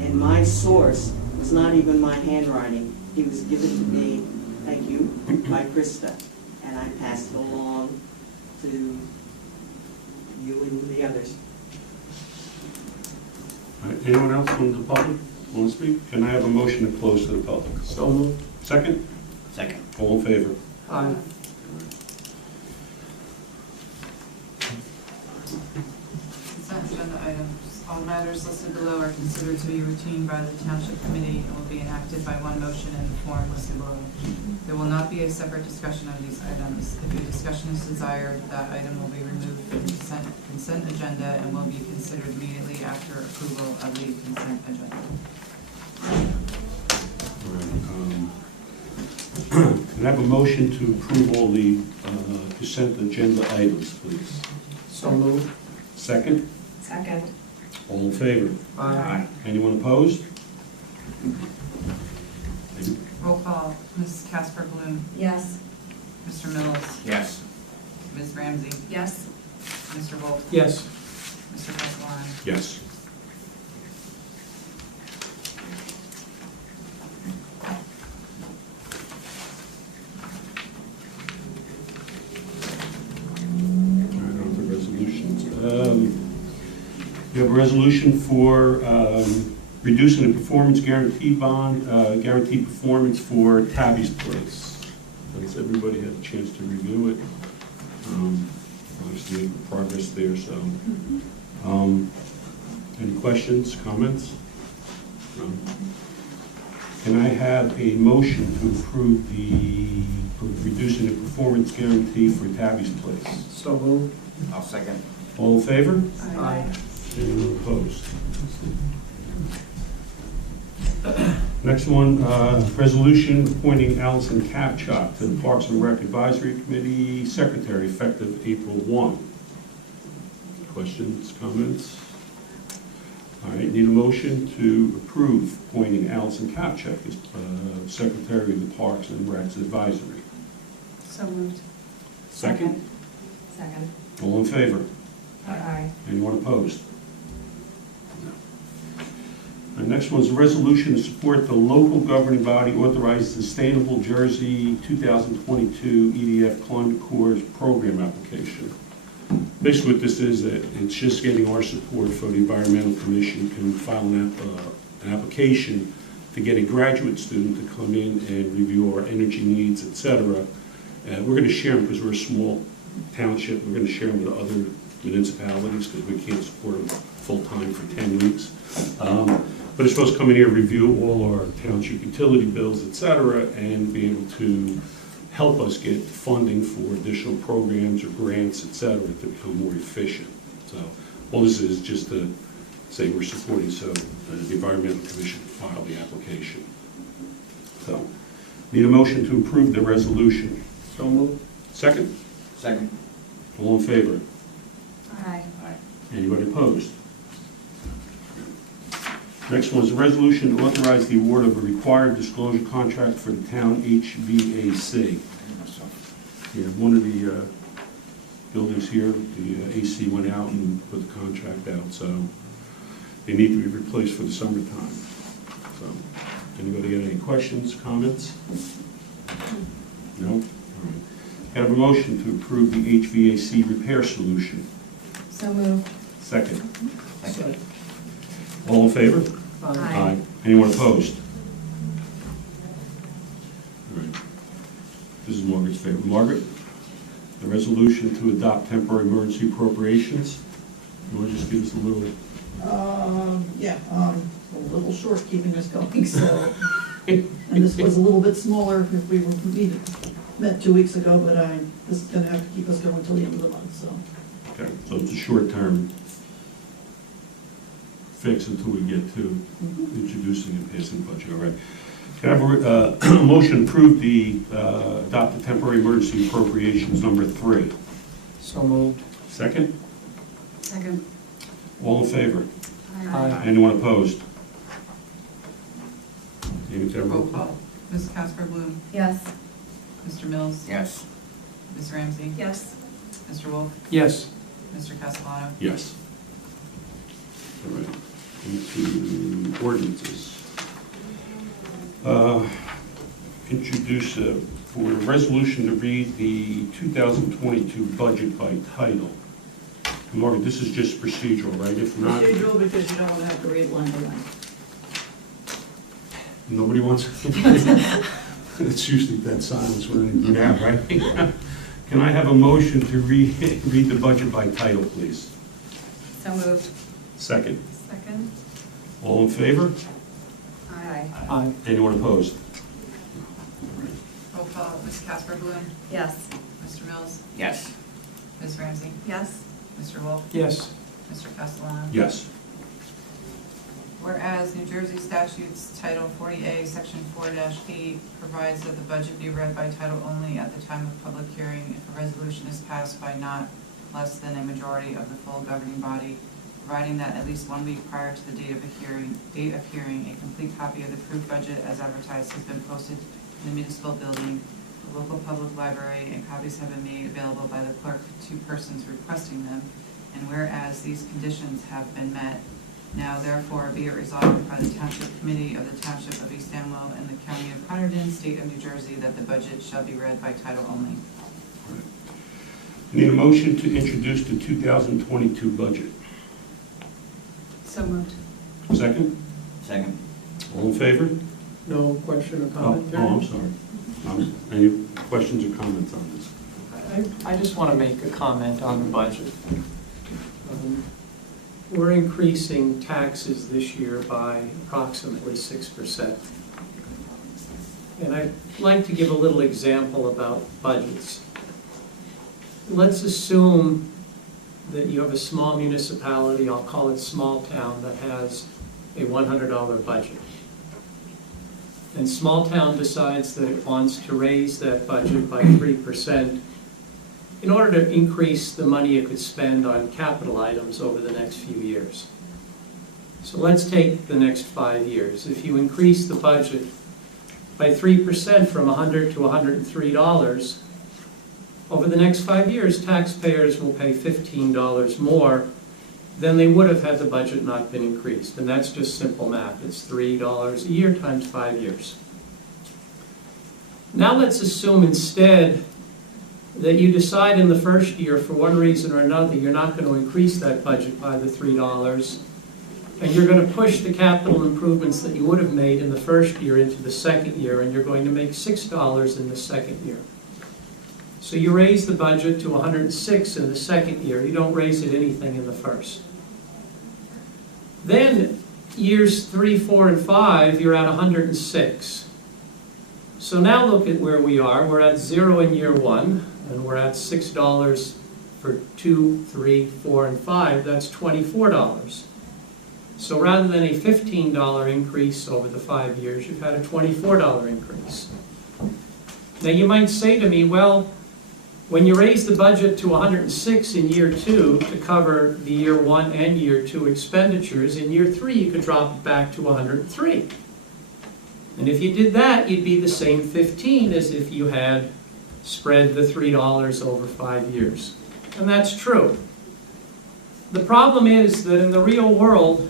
and my source was not even my handwriting. It was given to me, thank you, by Krista. And I passed it along to you and the others. All right, anyone else from the public want to speak? Can I have a motion to close to the public? So moved. Second? Second. All in favor? Aye. Consent agenda items. All matters listed below are considered to be routine by the Township Committee and will be enacted by one motion in the form listed below. There will not be a separate discussion of these items. If a discussion is desired, that item will be removed from the consent agenda and will be considered immediately after approval of the consent agenda. All right, can I have a motion to approve all the consent agenda items, please? So moved. Second? Second. All in favor? Aye. Anyone opposed? Roll call. Ms. Casper Bloom. Yes. Mr. Mills. Yes. Ms. Ramsey. Yes. Mr. Wolf. Yes. Mr. Castellano. Yes. All right, on to resolutions. We have a resolution for reducing the performance guarantee bond, guaranteed performance for Tabby's Place. Has everybody had a chance to review it? Obviously, progress there, so. Any questions, comments? No. Can I have a motion to approve the, reducing the performance guarantee for Tabby's Place? So moved. I'll second. All in favor? Aye. Anyone opposed? Next one, resolution appointing Allison Kapchuk to the Parks and Rec Advisory Committee Secretary effective April 1. Questions, comments? All right, need a motion to approve appointing Allison Kapchak as Secretary of the Parks and Recs Advisory. So moved. Second? Second. All in favor? Aye. Anyone opposed? No. The next one is a resolution to support the local governing body authorized Sustainable Jersey 2022 EDF Climate Corps program application. Basically what this is, that it's just getting our support for the Environmental Commission can file an application to get a graduate student to come in and review our energy needs, et cetera. We're going to share them because we're a small township. We're going to share them with other municipalities because we can't support them full-time for 10 weeks. But it's supposed to come in here, review all our township utility bills, et cetera, and be able to help us get funding for additional programs or grants, et cetera, to become more efficient. So all this is just to say we're supporting, so the Environmental Commission can file the application. So need a motion to approve the resolution. So moved. Second? Second. All in favor? Aye. Anybody opposed? Next one is a resolution to authorize the award of a required disclosure contract for the town HVAC. Yeah, one of the buildings here, the AC went out and put the contract out, so they need to be replaced for the summertime. So, anybody got any questions, comments? No? All right. I have a motion to approve the HVAC repair solution. So moved. Second. Second. All in favor? Aye. Anyone opposed? All right. This is Margaret's favorite. Margaret, the resolution to adopt temporary emergency appropriations. You want to just give us a little? A little short keeping us going, so. And this was a little bit smaller if we met 2 weeks ago, but this is gonna have to keep us going until the end of the month, so. Okay, so it's a short-term fix until we get to introducing and passing the budget, all right. Can I have a motion to approve the adopt the temporary emergency appropriations number 3? So moved. Second? Second. All in favor? Aye. Anyone opposed? Amy, take a Roll roll. call. Ms. Casper Bloom? Yes. Mr. Mills? Yes. Ms. Ramsey? Yes. Mr. Wolf? Yes. Mr. Castellano? Yes. All right, into ordinances. Introduce for a resolution to read the 2022 budget by title. Margaret, this is just procedural, right? If not, Procedural, because you don't wanna have to read line by line. nobody wants. It's usually dead silence when I do that, right? Can I have a motion to read the budget by title, please? So moved. Second. Second. All in favor? Aye. Aye. Anyone opposed? Roll call. Ms. Casper Bloom? Yes. Mr. Mills? Yes. Ms. Ramsey? Yes. Mr. Wolf? Yes. Mr. Castellano? Yes. Whereas New Jersey statutes Title 40A, Section 4-8 provides that the budget be read by title only at the time of public hearing if a resolution is passed by not less than a majority of the full governing body, providing that at least 1 week prior to the date of hearing, a complete copy of the approved budget as advertised has been posted in the municipal building, the local public library, and copies have been made available by the clerk to persons requesting them. And whereas these conditions have been met, now therefore be it resolved by the Township Committee of the Township of East Amwell and the County of Hunterdon, State of New Jersey, that the budget shall be read by title only. Need a motion to introduce the 2022 budget. So moved. Second? Second. All in favor? No question or Oh, comment? I'm sorry. Any questions or comments on this? I just want to make a comment on the budget. We're increasing taxes this year by approximately 6%. And I'd like to give a little example about budgets. Let's assume that you have a small municipality, I'll call it small town, that has a $100 budget. And small town decides that it wants to raise that budget by 3% in order to increase the money it could spend on capital items over the next few years. So let's take the next 5 years. If you increase the budget by 3% from $100 to $103, over the next 5 years, taxpayers will pay $15 more than they would have had the budget not been increased. And that's just simple math. It's $3 a year times 5 years. Now let's assume instead that you decide in the first year, for one reason or another, you're not going to increase that budget by the $3, and you're going to push the capital improvements that you would have made in the first year into the second year, and you're going to make $6 in the second year. So you raise the budget to $106 in the second year. You don't raise it anything in the first. Then years 3, 4, and 5, you're at $106. So now look at where we are. We're at 0 in year 1, and we're at $6 for 2, 3, 4, and 5. That's $24. So rather than a $15 increase over the 5 years, you've had a $24 increase. Now you might say to me, well, when you raise the budget to 106 in year 2 to cover the year 1 and year 2 expenditures, in year 3 you could drop it back to 103. And if you did that, you'd be the same 15 as if you had spread the $3 over 5 years. And that's true. The problem is that in the real world,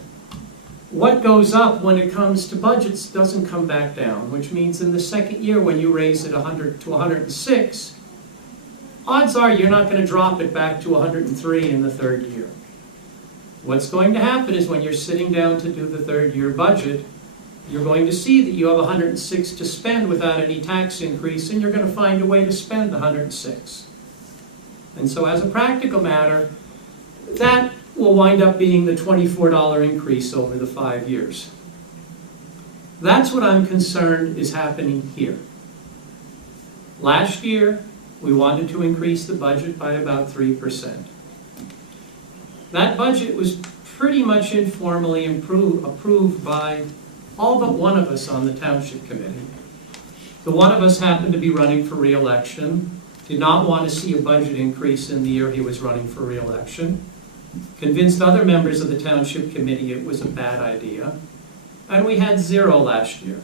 what goes up when it comes to budgets doesn't come back down, which means in the second year when you raise it 100 to 106, odds are you're not going to drop it back to 103 in the third year. What's going to happen is when you're sitting down to do the third year budget, you're going to see that you have 106 to spend without any tax increase, and you're going to find a way to spend the 106. And so as a practical matter, that will wind up being the $24 increase over the 5 years. That's what I'm concerned is happening here. Last year, we wanted to increase the budget by about 3%. That budget was pretty much informally approved by all but one of us on the Township Committee. The one of us happened to be running for re-election, did not want to see a budget increase in the year he was running for re-election, convinced other members of the Township Committee it was a bad idea, and we had 0 last year.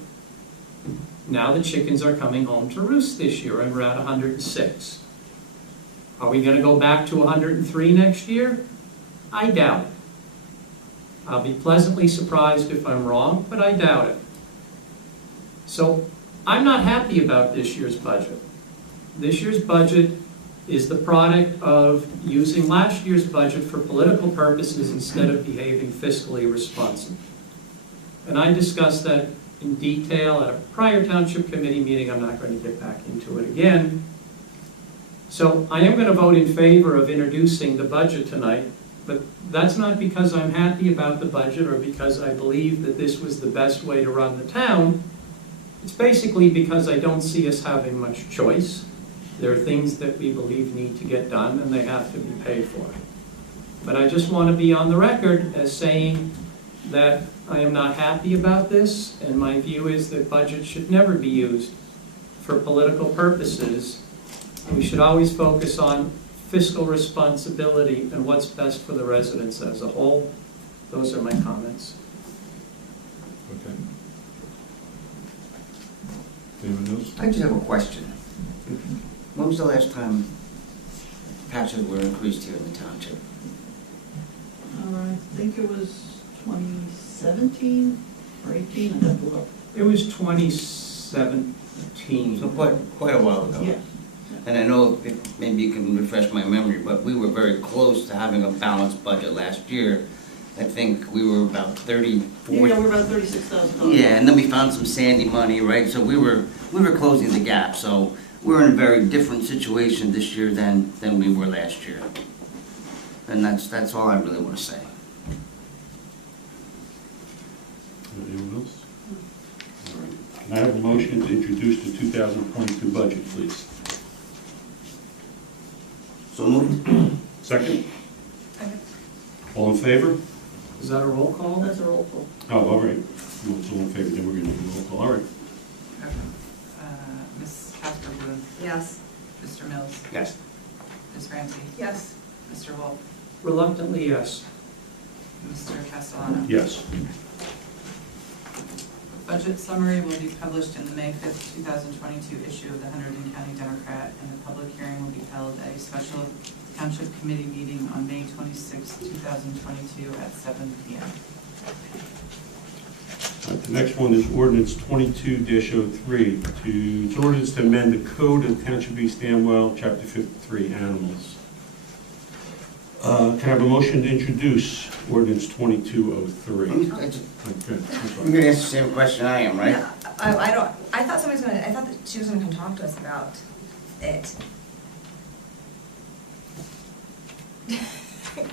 Now the chickens are coming home to roost this year, and we're at 106. Are we going to go back to 103 next year? I doubt it. I'll be pleasantly surprised if I'm wrong, but I doubt it. So I'm not happy about this year's budget. This year's budget is the product of using last year's budget for political purposes instead of behaving fiscally responsibly. And I discussed that in detail at a prior Township Committee meeting. I'm not going to get back into it again. So I am going to vote in favor of introducing the budget tonight, but that's not because I'm happy about the budget or because I believe that this was the best way to run the town. It's basically because I don't see us having much choice. There are things that we believe need to get done, and they have to be paid for. But I just want to be on the record as saying that I am not happy about this, and my view is that budgets should never be used for political purposes. We should always focus on fiscal responsibility and what's best for the residents as a whole. Those are my comments. Okay. Anyone else? I just have a question. When was the last time taxes were increased here in the township? I think it was 2017 or 18, I have to look. It was 2017. So quite a while ago. Yeah. And I know, maybe you can refresh my memory, but we were very close to having a balanced budget last year. I think we were about 34. Yeah, we're about $36,000. Yeah, and then we found some Sandy money, right? So we were closing the gap. So we're in a very different situation this year than we were last year. And that's all I really want to say. Anyone else? All right. Can I have a motion to introduce the 2022 budget, please? So moved. Second? All in favor? Is that a roll call? That's a roll call. Oh, all right. Well, it's all in favor, then we're going to do a roll call. All right. Ms. Casper Booth, Yes. Mr. Mills, Yes. Ms. Ramsey, Yes. Mr. Wolf. Reluctantly, yes. Mr. Castellano. Yes. Budget summary will be published in the May 5th, 2022 issue of the Hunterdon County Democrat, and the public hearing will be held at a special Township Committee meeting on May 26th, 2022 at 7 p.m. The next one is ordinance 22-03, it's ordinance to amend the code of the Township of East Amwell, Chapter 53, Animals. Can I have a motion to introduce ordinance 2203? I'm Okay, I'm gonna sorry. ask the same question I am, right? No, I thought I thought that she was gonna come talk to us about it.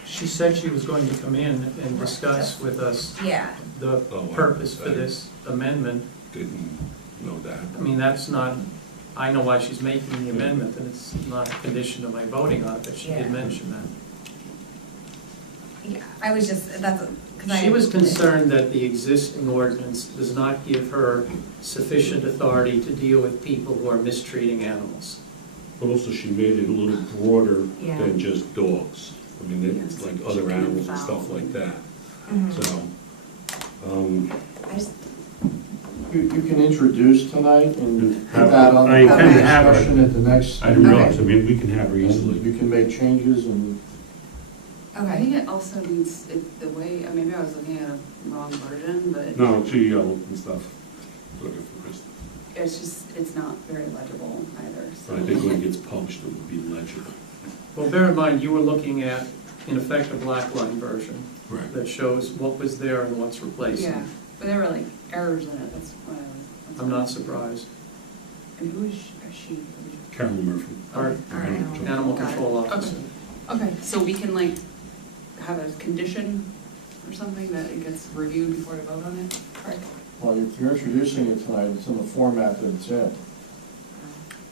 She said she was going to come in and discuss with us Yeah. the purpose for this amendment. Didn't know that. I mean, that's not, I know why she's making the amendment, and it's not a condition of my voting on it, but she Yeah. did mention that. Yeah, I was just, because I. She was concerned that the existing ordinance does not give her sufficient authority to deal with people who are mistreating animals. But also she made it a little broader Yeah. than just dogs. I mean, it's like other animals and stuff like that. Mhm. So, I just, You can introduce tonight and put I that on the intend to have her. discussion at the next. I didn't realize, I mean, we can have her easily. You can make changes and I think it also needs, the way, maybe I was looking at a wrong version, but No, she yelled and stuff. Looking for Kristen. it's just, it's not very legible either, so. But I think when it gets published, it will be legible. Well, bear in mind, you were looking at, in effect, a black line version Right. that shows what was there and what's replacing. Yeah, but there were like errors in it, that's why I was. I'm not surprised. And who is she? Carolyn Murphy. Our animal control officer. Okay, so we can like have a condition or something that it gets reviewed before to vote on it, correct? well, if you're introducing it tonight, it's in the format that it's in.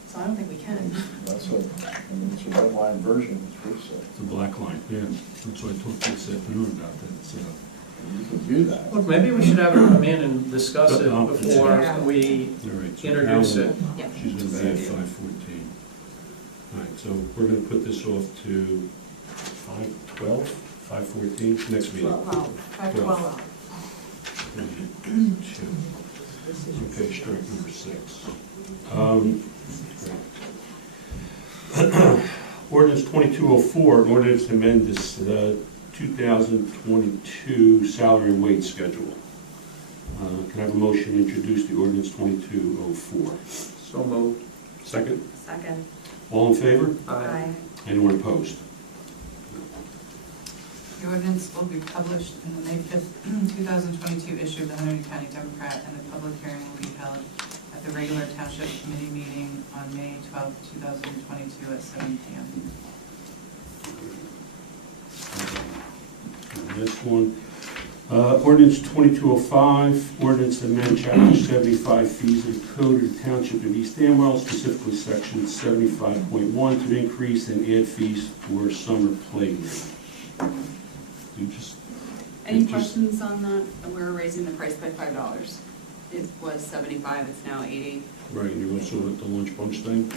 So I don't think we can. That's what, it's a red line version, as Rick said. It's a black line, yeah. That's what I talked to this afternoon about that, so. You can do that. Look, maybe we should have her come in and discuss it Yeah. before we All right, so introduce it. Carolyn, Yeah. she's gonna be at 5:14. All right, so we're gonna put this off to 5:12, 5:14, next meeting. 5:12. Okay, strike number 6. Ordinance 2204, an ordinance to amend this 2022 salary and wage schedule. Can I have a motion to introduce the ordinance 2204? So moved. Second? Second. All in favor? Aye. Anyone opposed? The ordinance will be published in the May 5th, 2022 issue of the Hunterdon County Democrat, and the public hearing will be held at the regular Township Committee meeting on May 12th, 2022 at 7 p.m. This one, ordinance 2205, ordinance to amend chapter 75 fees of the code of the Township of East Amwell, specifically section 75.1, to increase and add fees for summer playground. Any questions on that? We're raising the price by $5. It was 75, it's now 80. Right, and you're also at the lunch bunch thing?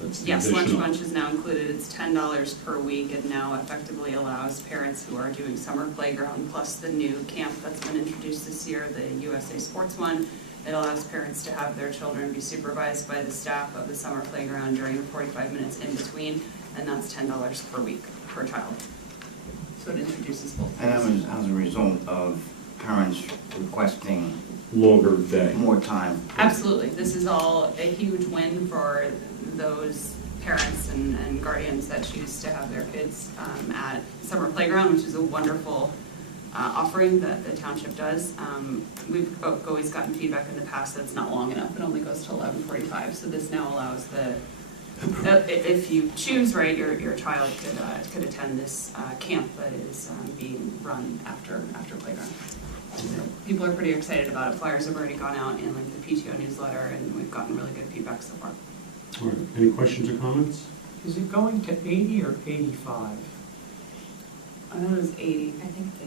That's the Yes, lunch additional. bunch is now included. It's $10 per week and now effectively allows parents who are doing summer playground plus the new camp that's been introduced this year, the USA Sports one. It allows parents to have their children be supervised by the staff of the summer playground during the 45 minutes in between, and that's $10 per week per child. So it introduces both. And that was as a result of parents requesting Longer day. more time. Absolutely. This is all a huge win for those parents and guardians that choose to have their kids at summer playground, which is a wonderful offering that the township does. We've always gotten feedback in the past that it's not long enough. It only goes to 11:45. So this now allows if you choose, right, your child could attend this camp that is being run after playground. So people are pretty excited about it. Flyers have already gone out in like the PTO newsletter, and we've gotten really good feedback so far. All right, any questions or comments? Is it going to 80 or 85? I know it was 80. I think it's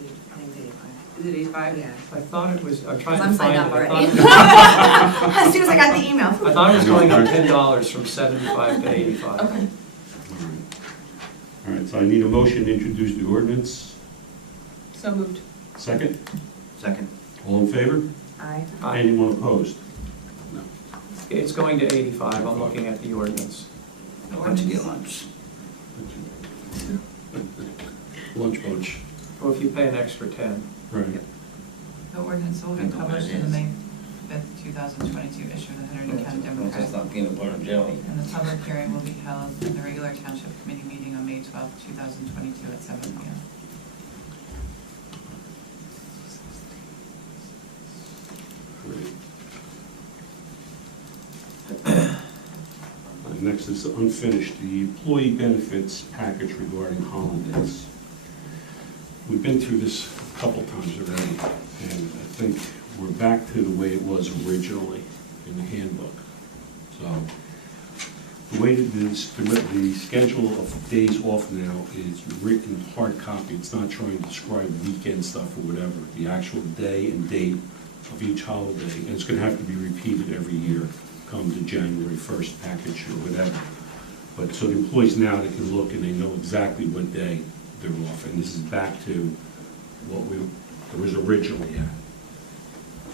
85. Is it 85? Yeah. I thought it was, I'm trying I'm to find signed it. up I already. thought As soon as I got the email. I thought it was going up $10 from 75 to 85. Okay. All right, so I need a motion to introduce the ordinance. So So moved. Second? Second. All in favor? Aye. Anyone opposed? No. It's going to 85, I'm looking at the ordinance. Why don't you get lunch? Lunch bunch. Or if you pay an extra 10. Right. The ordinance will be I know what published it in the is. May 5th, 2022 issue of the Hunterdon County It's Democrat. not peanut butter and jelly. And the public hearing will be held at the regular township committee meeting on May 12th, 2022 at 7 p.m. Next is unfinished, the employee benefits package regarding holidays. We've been through this a couple times already, and I think we're back to the way it was originally in the handbook. So, the way that the schedule of days off now is written hard copy. It's not trying to describe weekend stuff or whatever. The actual day and date of each holiday, and it's going to have to be repeated every year come the January 1st package or whatever. But so the employees now, they can look and they know exactly what day they're off. And this is back to what it was originally at.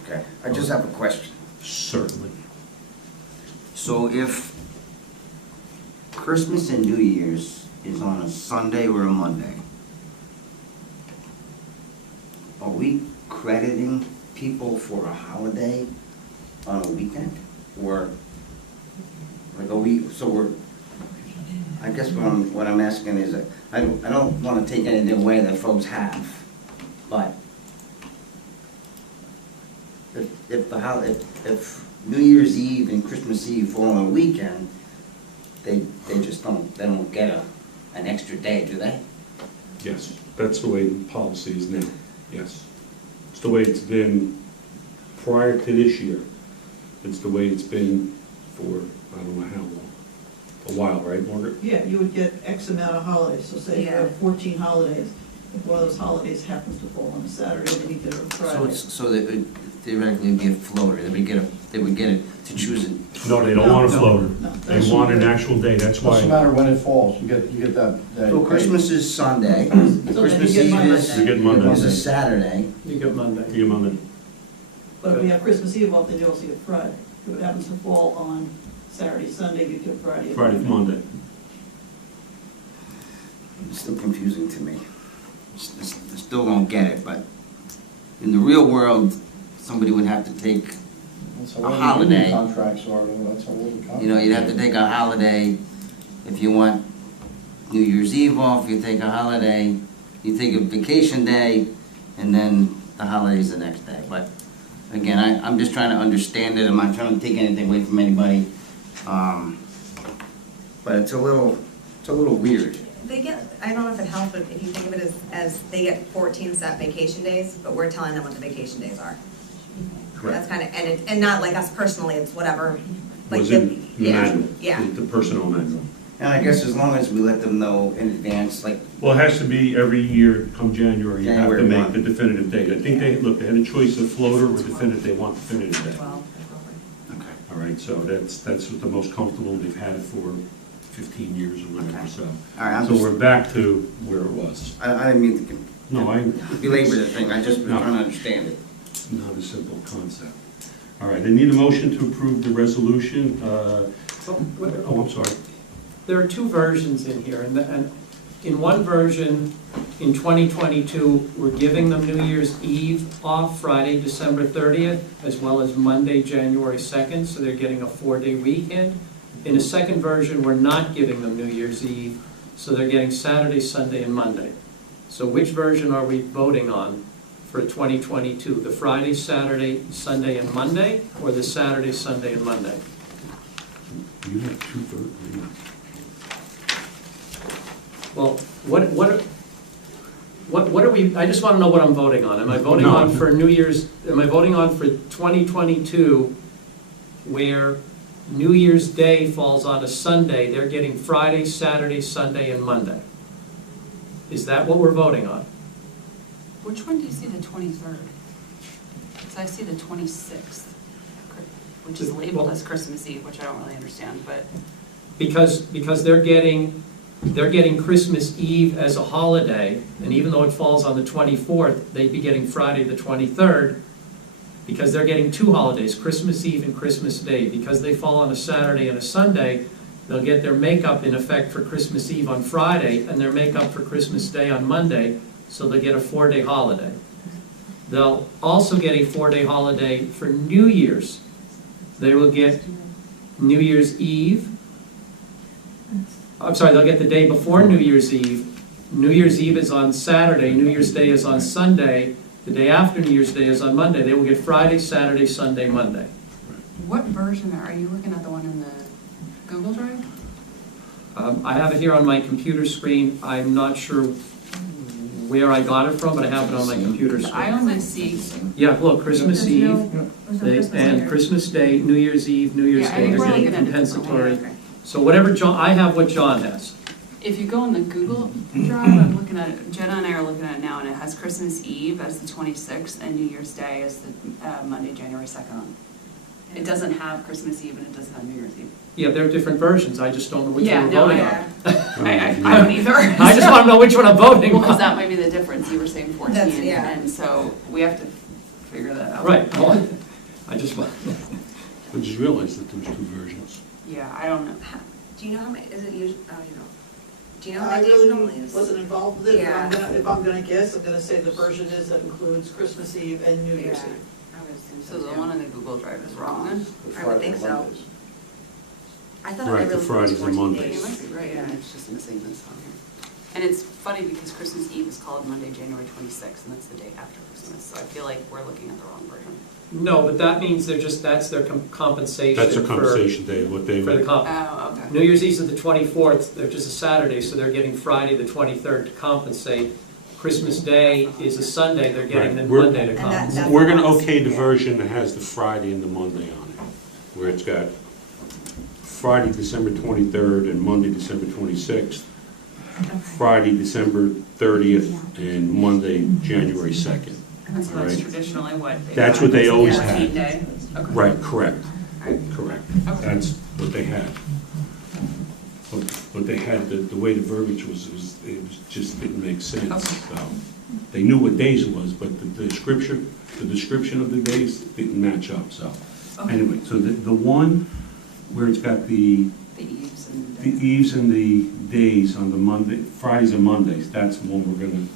Okay, I just have a question. Certainly. So if Christmas and New Year's is on a Sunday or a Monday, are we crediting people for a holiday on a weekend? Or, like, are we, so we're, I guess what I'm asking is, I don't want to take anything away that folks have, but if New Year's Eve and Christmas Eve fall on a weekend, they just don't get an extra day, do they? Yes, that's the way the policy is now, yes. It's the way it's been prior to this year. It's the way it's been for, I don't know how long. A while, right, Margaret? Yeah, you would get X amount of holidays, so say you have 14 holidays. If one of those holidays happens to fall on a Saturday, then you get it on Friday. So that it theoretically would be a floater, they would get it to choose it. No, they don't want a floater. No, They want an actual day, that's Doesn't why. matter when it falls, you get that. So Christmas is Sunday, then Christmas you get Eve Monday. You get Monday. is a Saturday. You get Monday. You get Monday. But if we have Christmas Eve off, then you also get Friday. If it happens to fall on Saturday, Sunday, you get Friday. Friday, Monday. It's still confusing to me. I still don't get it, but in the real world, somebody would have to take, That's a how holiday. union contracts are, that's how the contracts. you know, you'd have to take a holiday. If you want New Year's Eve off, you take a holiday, you take a vacation day, and then the holiday's the next day. But again, I'm just trying to understand it. I'm not trying to take anything away from anybody. But it's a little weird. They get, I don't know if it helps, but if you think of it as they get 14 set vacation days, but we're telling them what the vacation days are. That's kind of, and not like us personally, it's whatever. Like Was in the yeah, manual, yeah. the personnel manual. And I guess as long as we let them know in advance, like, Well, it has to be every year, come January, you have to January make 1. the definitive date. I think they had a choice of floater or definitive, they want definitive date. 12. okay. All right, so that's the most comfortable, they've had it for 15 years or whatever, Okay. so. All right, So we're back to where it was. I didn't mean to No, belabor the thing, I just was No. trying to understand it. Not a simple concept. All right, I need a motion to approve the resolution. Oh, I'm sorry. There are two versions in here, and in one version, in 2022, we're giving them New Year's Eve off, Friday, December 30th, as well as Monday, January 2nd, so they're getting a 4-day weekend. In a second version, we're not giving them New Year's Eve, so they're getting Saturday, Sunday, and Monday. So which version are we voting on for 2022? The Friday, Saturday, Sunday, and Monday, or the Saturday, Sunday, and Monday? You have two votes. Well, what are we, I just want to know what I'm voting on. Am I voting No. on for New Year's, am I voting on for 2022 where New Year's Day falls on a Sunday, they're getting Friday, Saturday, Sunday, and Monday? Is that what we're voting on? Which one do you see the 23rd? Because I see the 26th, which is labeled as Christmas Eve, which I don't really understand, but. Because they're getting they're getting Christmas Eve as a holiday, and even though it falls on the 24th, they'd be getting Friday the 23rd, because they're getting two holidays, Christmas Eve and Christmas Day. Because they fall on a Saturday and a Sunday, they'll get their makeup in effect for Christmas Eve on Friday, and their makeup for Christmas Day on Monday, so they'll get a 4-day holiday. They'll also get a 4-day holiday for New Year's. They will get New Year's Eve. I'm sorry, they'll get the day before New Year's Eve. New Year's Eve is on Saturday, New Year's Day is on Sunday, the day after New Year's Day is on Monday. They will get Friday, Saturday, Sunday, Monday. What version are you looking at, the one in the Google Drive? I have it here on my computer screen. I'm not sure where I got it from, but I have it on my computer screen. I only see, Yeah, look, Christmas There's Eve, no Christmas and Day. Christmas Day, New Year's Eve, New Year's Yeah, I Day, think they're we're getting looking at a different compensatory. one. So whatever John, I have what John has. if you go in the Google Drive, I'm looking at it, Jenna and I are looking at it now, and it has Christmas Eve as the 26th and New Year's Day as the Monday, January 2nd. It doesn't have Christmas Eve and it doesn't have New Year's Eve. Yeah, there are different versions, I just don't know which one Yeah, we're no, voting Yeah. on. I don't either. I just want to know which one I'm voting Well, because on. that might be the difference, you were saying 14, That's- yeah. and so we have to figure that out. Right, well, I just want, I just realized that there's two versions. Yeah, I don't know. Do you know how many, is it usually, oh, you know. Do you know how I many days it normally really is? wasn't involved with it, but Yeah. if I'm gonna guess, I'm gonna say the version is that includes Christmas Eve and New Year's Yeah. Eve. I would assume So the too. one in the Google Drive is wrong then? I would think so. I thought Right, it the really Fridays was and 14 Mondays. You days. might be right, and it's just missing this on here. And it's funny because Christmas Eve is called Monday, January 26th, and that's the day after Christmas, so I feel like we're looking at the wrong version. no, but that means that's their compensation. That's a for- compensation day, what they, For the comp. Oh, okay. New Year's Eve is the 24th, they're just a Saturday, so they're getting Friday the 23rd to compensate. Christmas Day is a Sunday, they're getting the Right, we're- Monday to And that- compensate. that's we're gonna the ones- okay the yeah. version that has the Friday and the Monday on it, where it's got Friday, December 23rd, and Monday, December 26th, Friday, December 30th, and Monday, January 2nd. And so that's Right. traditionally what they That's have. what they It's a always 14 had. day. Okay. Right, correct, Alright. correct. Okay. That's what they had. But they had, the way the verbiage was, it was just didn't make sense. Okay. So they knew what days it was, but the description of the days didn't match up, so. Okay. Anyway, so the one where it's got the The eves and the eves and the days on the Monday, Fridays and Mondays, that's the one we're gonna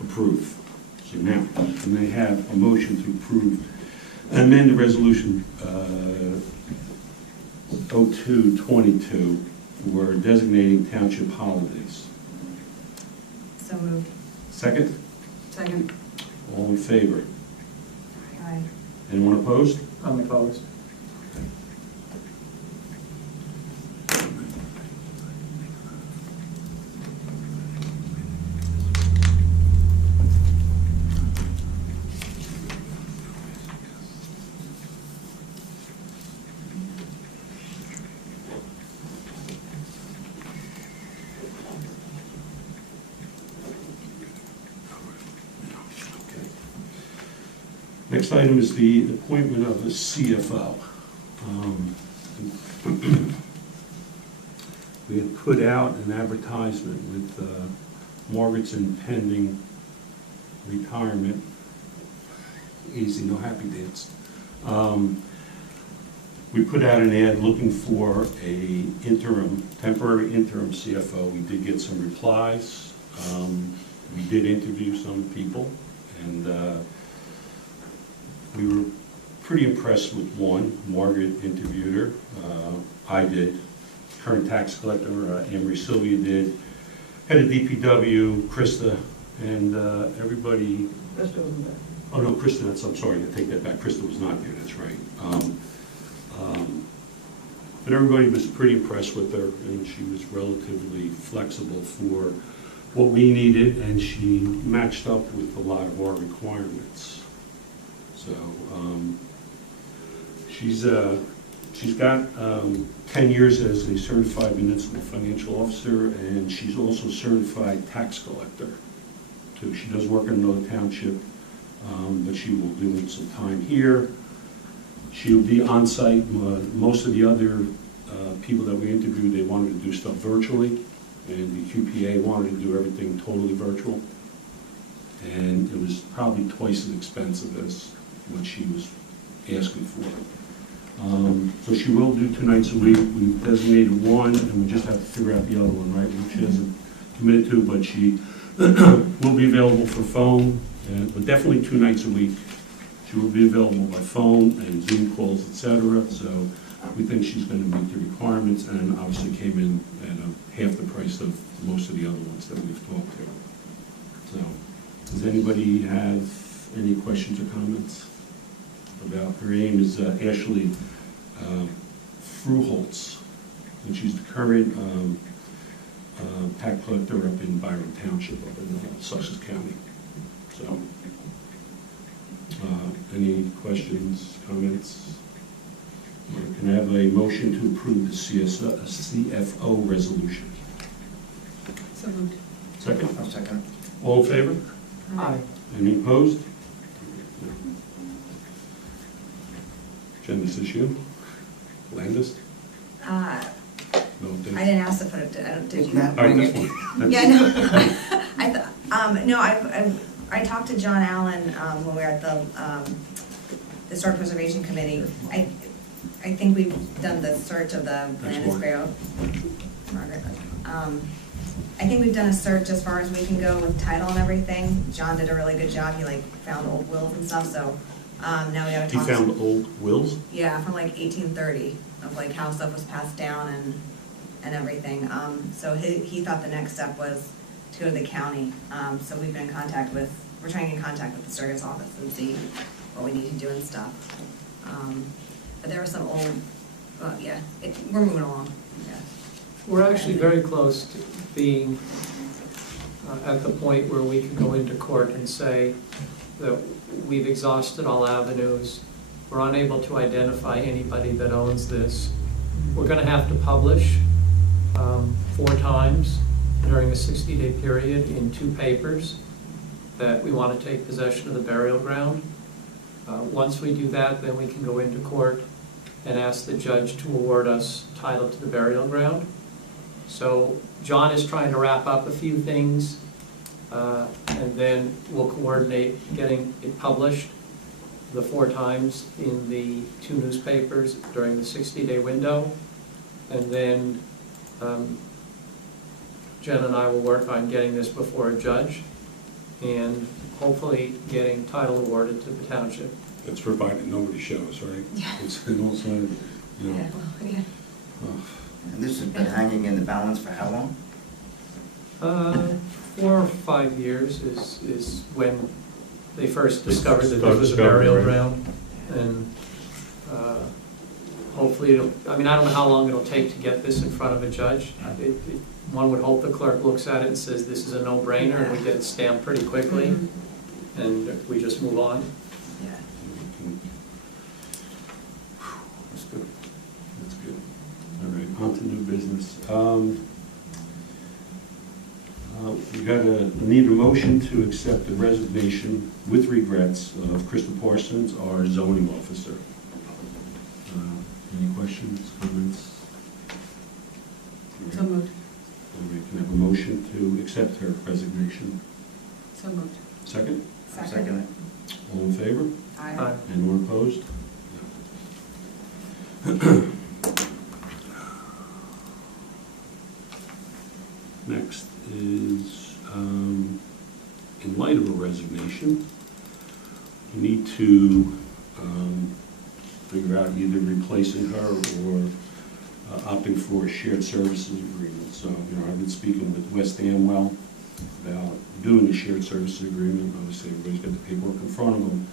approve. So now, and they have a motion to approve, amend the resolution 0222 for designating township holidays. So moved. Second, Second. all in favor? Aye. Anyone opposed? I'm opposed. Next item is the appointment of a CFO. We had put out an advertisement with Margaret's impending retirement. Easy, no happy dance. We put out an ad looking for a temporary interim CFO. We did get some replies. We did interview some people, and we were pretty impressed with one. Margaret interviewed her. I did. Current tax collector, Amory Sylvia did. Head of DPW, Krista, and everybody. Rest of them, Oh, no, Krista, I'm sorry, I take that back. Krista was not there, that's right. But everybody was pretty impressed with her, and she was relatively flexible for what we needed, and she matched up with a lot of our requirements. So she's got 10 years as a certified municipal financial officer, and she's also certified tax collector too. She does work in another township, but she will do some time here. She'll be on site. Most of the other people that we interviewed, they wanted to do stuff virtually. and the QPA wanted to do everything totally virtual. And it was probably twice as expensive as what she was asking for. So she will do 2 nights a week. We've designated one, and we just have to figure out the other one, right? Which she hasn't committed to, but she will be available for phone, but definitely 2 nights a week. She will be available by phone and Zoom calls, etc. So we think she's going to meet the requirements, and obviously came in at half the price of most of the other ones that we've talked to. So, does anybody have any questions or comments about her name? Is Ashley Fruholtz, and she's the current tax collector up in Byron Township, up in Sussex County. So, any questions, comments? Can I have a motion to approve the CFO resolution? So moved. Second? I'll second. All in favor? Aye. Any opposed? Jen, this is you? Landis? No, I Dave? didn't ask to put it, I don't, did you? Matt, All right, bring that's it? fine. Yeah, no. I talked to John Allen, when we were at the Historic Preservation Committee. I think we've done the search of the land is great. Margaret. I think we've done a search as far as we can go with title and everything. John did a really good job. He found old wills and stuff, so, now we gotta He talk. found old wills? Yeah, from 1830, of how stuff was passed down and everything. So he thought the next step was to go to the county. So we've been in contact with, we're trying to get in contact with the surrogate's office and see what we need to do and stuff. But there were some old, yeah, we're moving along, yeah. We're actually very close to being at the point where we can go into court and say that we've exhausted all avenues. We're unable to identify anybody that owns this. We're going to have to publish 4 times during a 60-day period in 2 papers that we want to take possession of the burial ground. Once we do that, then we can go into court and ask the judge to award us title to the burial ground. So John is trying to wrap up a few things, and then we'll coordinate getting it published the 4 times in the 2 newspapers during the 60-day window. And then Jen and I will work on getting this before a judge and hopefully getting title awarded to the township. That's provided nobody shows, right? Yeah. It's also, you know. Yeah, well, yeah. And this has been hanging in the balance for how long? 4 or 5 years is when they first discovered that there was a Discovered, burial right. ground. And hopefully, I mean, I don't know how long it'll take to get this in front of a judge. One would hope the clerk looks at it and says, this is a no-brainer, and we get it stamped pretty quickly, and we just move on. Yeah. That's good. That's good. All right, on to new business. We need a motion to accept the resignation with regrets of Krista Parsons, our zoning officer. Any questions, comments? So moved. All right, can I have a motion to accept her resignation? So moved. Second? Second. All in favor? Aye. Anyone opposed? Next is, in light of a resignation, we need to figure out either replacing her or opting for a shared services agreement. So, I've been speaking with West Amwell about doing a shared services agreement. Obviously, everybody's got the paperwork in front of them.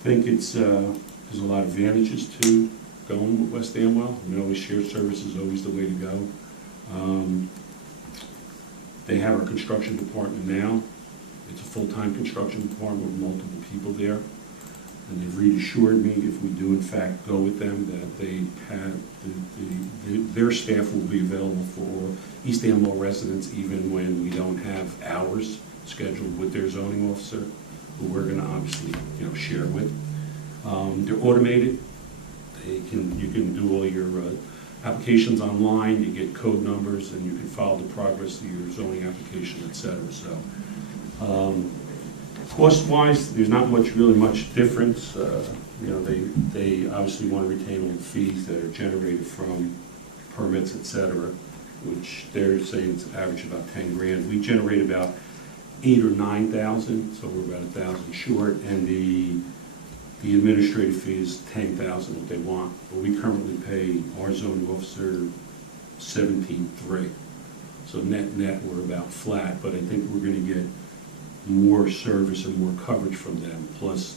I think there's a lot of advantages to going with West Amwell. Always shared services is always the way to go. They have our construction department now. It's a full-time construction department with multiple people there. And they've reassured me if we do in fact go with them that they have, their staff will be available for East Amwell residents even when we don't have hours scheduled with their zoning officer, who we're going to obviously share with. They're automated. You can do all your applications online, you get code numbers, and you can follow the progress of your zoning application, et cetera. So, cost-wise, there's not really much difference. You know, they obviously want to retain all the fees that are generated from permits, et cetera, which they're saying it's average about 10 grand. We generate about 8,000 or 9,000, so we're about 1,000 short, and the administrative fee is 10,000 what they want. But we currently pay our zoning officer 17,300. So net we're about flat, but I think we're going to get more service and more coverage from them. Plus,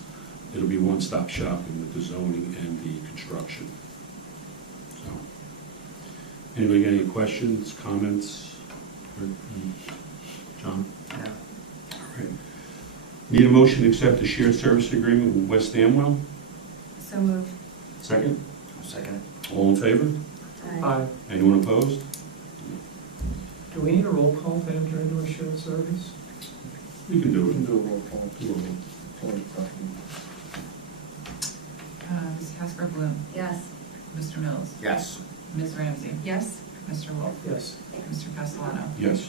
it'll be one-stop shopping with the zoning and the construction. So, anybody got any questions, comments? John? Yeah. All right. Need a motion to accept the shared service agreement with West Amwell? So moved. Second? I'll second it. All in favor? Aye. Anyone opposed? Do we need a roll call to enter into a shared service? We can do We it. can do a roll call. Do a roll. Ms. Casper Bloom, Yes. Mr. Mills, Yes. Ms. Ramsey, Yes. Mr. Wolf, Yes. Mr. Castellano. Yes.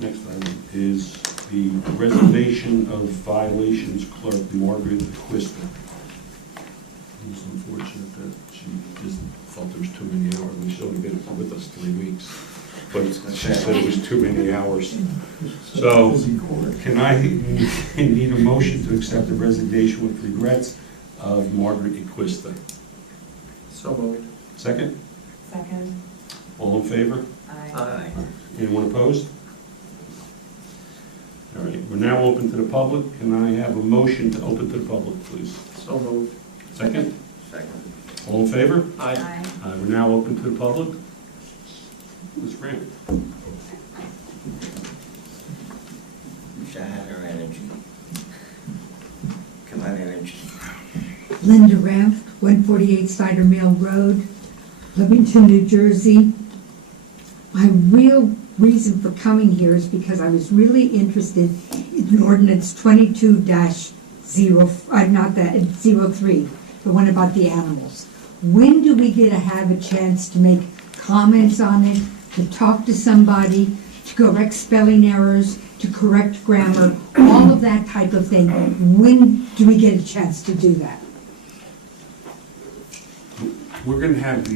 Next item is the reservation of violations clerk Margaret Quista. It's unfortunate that she just felt there was too many hours, and she's only been with us 3 weeks. But she said it was too many hours. So, can I need a motion to accept the resignation with regrets of Margaret Quista? So moved. Second? Second. All in favor? Aye. Anyone opposed? All right, we're now open to the public. Can I have a motion to open to the public, please? So moved. Second? Second. All in favor? Aye. We're now open to the public. Ms. Grant? Wish I had her energy. Come on, energy. Linda Raff, 148 Cider Mill Road, Livingston, New Jersey. My real reason for coming here is because I was really interested in ordinance 22-03, the one about the animals. When do we get to have a chance to make comments on it, to talk to somebody, to correct spelling errors, to correct grammar, all of that type of thing? When do we get a chance to do that? We're going to have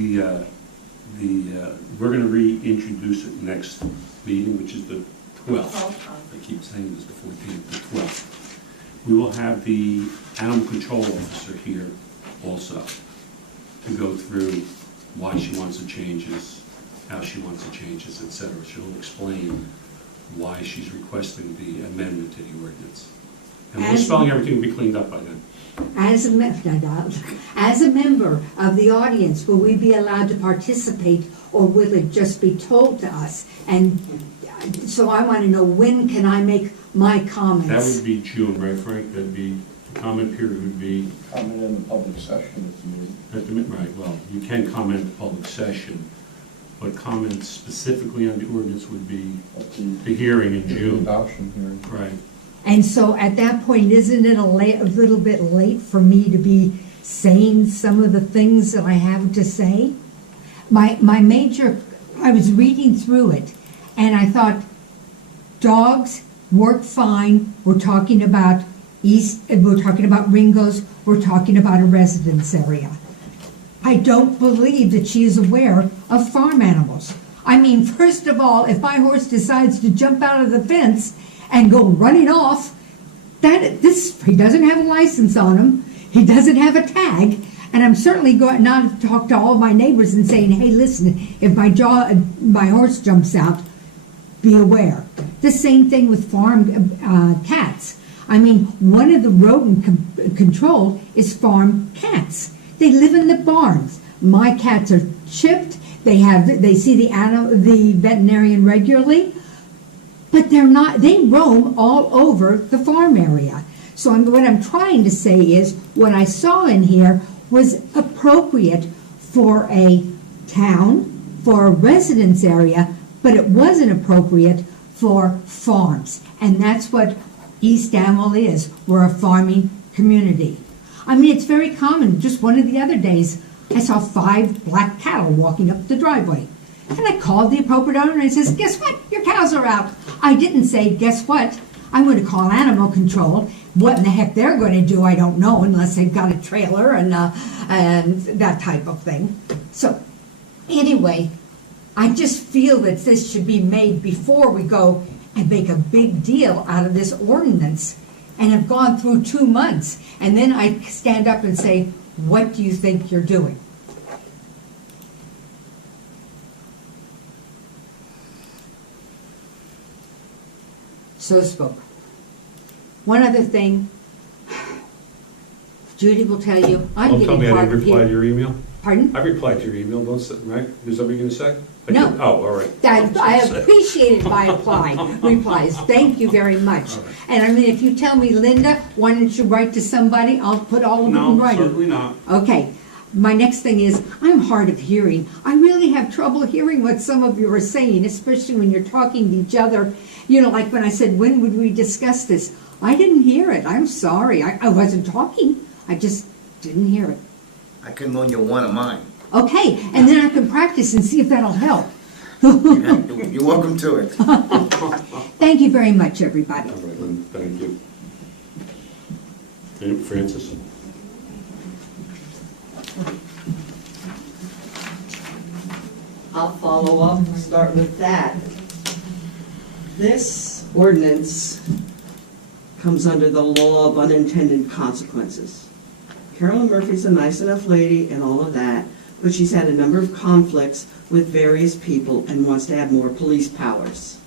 we're going to reintroduce it next meeting, which is the 12th. I keep saying this, the 14th, the 12th. We will have the animal control officer here also to go through why she wants the changes, how she wants the changes, et cetera. She'll explain why she's requesting the amendment to the ordinance. And the spelling, everything will be cleaned up by then. As a member of the audience, will we be allowed to participate, or will it just be told to us? And so I want to know, when can I make my comments? That would be June, right, Frank? That'd be, the comment period would be... Comment in the public session at the meeting. Right, well, you can comment in the public session, but comments specifically on the ordinance would be the hearing in June. Adoption hearing. Right. And so at that point, isn't it a little bit late for me to be saying some of the things that I have to say? I was reading through it, and I thought, dogs work fine. We're talking about we're talking about Ringo's, we're talking about a residence area. I don't believe that she is aware of farm animals. I mean, first of all, if my horse decides to jump out of the fence and go running off, he doesn't have a license on him, he doesn't have a tag, and I'm certainly going not to talk to all of my neighbors and saying, hey, listen, if my horse jumps out, be aware. The same thing with farm cats. I mean, one of the rodent control is farm cats. They live in the barns. My cats are chipped. They see the veterinarian regularly, but they roam all over the farm area. So what I'm trying to say is, what I saw in here was appropriate for a town, for a residence area, but it wasn't appropriate for farms. And that's what East Amwell is. We're a farming community. I mean, it's very common. Just one of the other days, I saw 5 black cattle walking up the driveway. And I called the appropriate owner and I says, guess what? Your cows are out. I didn't say, guess what? I'm going to call animal control. What in the heck they're going to do, I don't know, unless they've got a trailer and that type of thing. So, anyway, I just feel that this should be made before we go and make a big deal out of this ordinance. And have gone through 2 months. And then I stand up and say, what do you think you're doing? So spoke. One other thing, Judy will tell you, I'm Don't getting tell me I hard didn't of reply to hearing. your email? Pardon? I replied to your email, don't say, right? Is that what you're gonna say? I No. did- Oh, all right. That, I appreciated my replies. Thank you very much. And I mean, if you tell me, Linda, why don't you write to somebody, I'll put all of it in No, writing. certainly not. Okay. My next thing is, I'm hard of hearing. I really have trouble hearing what some of you are saying, especially when you're talking to each other. You know, like when I said, when would we discuss this? I didn't hear it. I'm sorry. I wasn't talking. I just didn't hear it. I can loan you one of mine. Okay, and then I can practice and see if that'll help. You're welcome to it. Thank you very much, everybody. All right, Lynn, thank you. And Francis? I'll follow up, start with that. This ordinance comes under the law of unintended consequences. Carolyn Murphy's a nice enough lady and all of that, but she's had a number of conflicts with various people and wants to have more police powers.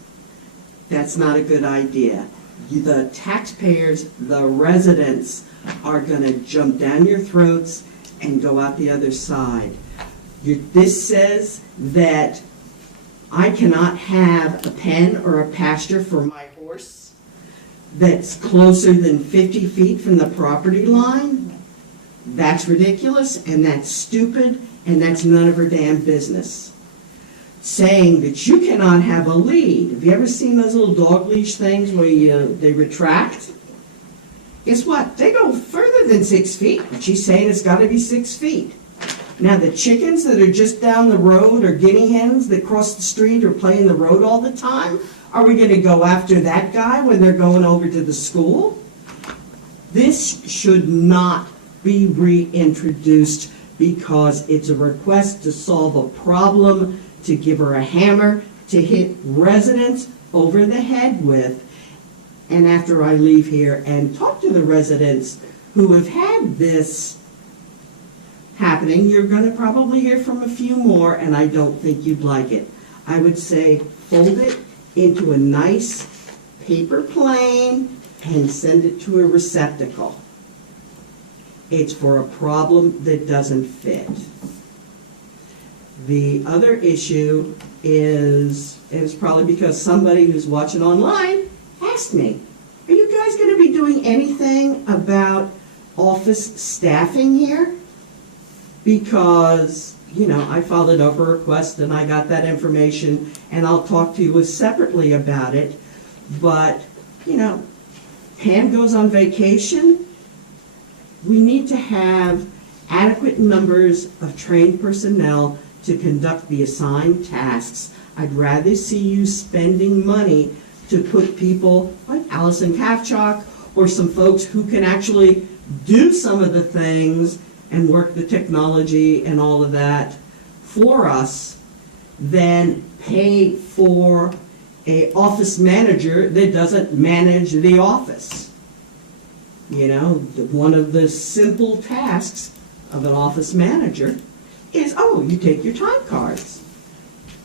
That's not a good idea. The taxpayers, the residents, are gonna jump down your throats and go out the other side. This says that I cannot have a pen or a pasture for my horse that's closer than 50 feet from the property line. That's ridiculous, and that's stupid, and that's none of her damn business. Saying that you cannot have a lead. Have you ever seen those little dog leash things where they retract? Guess what? They go further than 6 feet, but she's saying it's got to be 6 feet. Now, the chickens that are just down the road, or guinea hens that cross the street or play in the road all the time, are we going to go after that guy when they're going over to the school? This should not be reintroduced because it's a request to solve a problem, to give her a hammer, to hit residents over the head with. And after I leave here and talk to the residents who have had this happening, you're going to probably hear from a few more, and I don't think you'd like it. I would say fold it into a nice paper plane and send it to a receptacle. It's for a problem that doesn't fit. The other issue is, and it's probably because somebody who's watching online asked me, are you guys going to be doing anything about office staffing here? Because, you know, I followed up a request and I got that information, and I'll talk to you separately about it. But, you know, Pam goes on vacation. We need to have adequate numbers of trained personnel to conduct the assigned tasks. I'd rather see you spending money to put people like Allison Kavchuk or some folks who can actually do some of the things and work the technology and all of that for us than pay for an office manager that doesn't manage the office. You know, one of the simple tasks of an office manager is, oh, you take your time cards.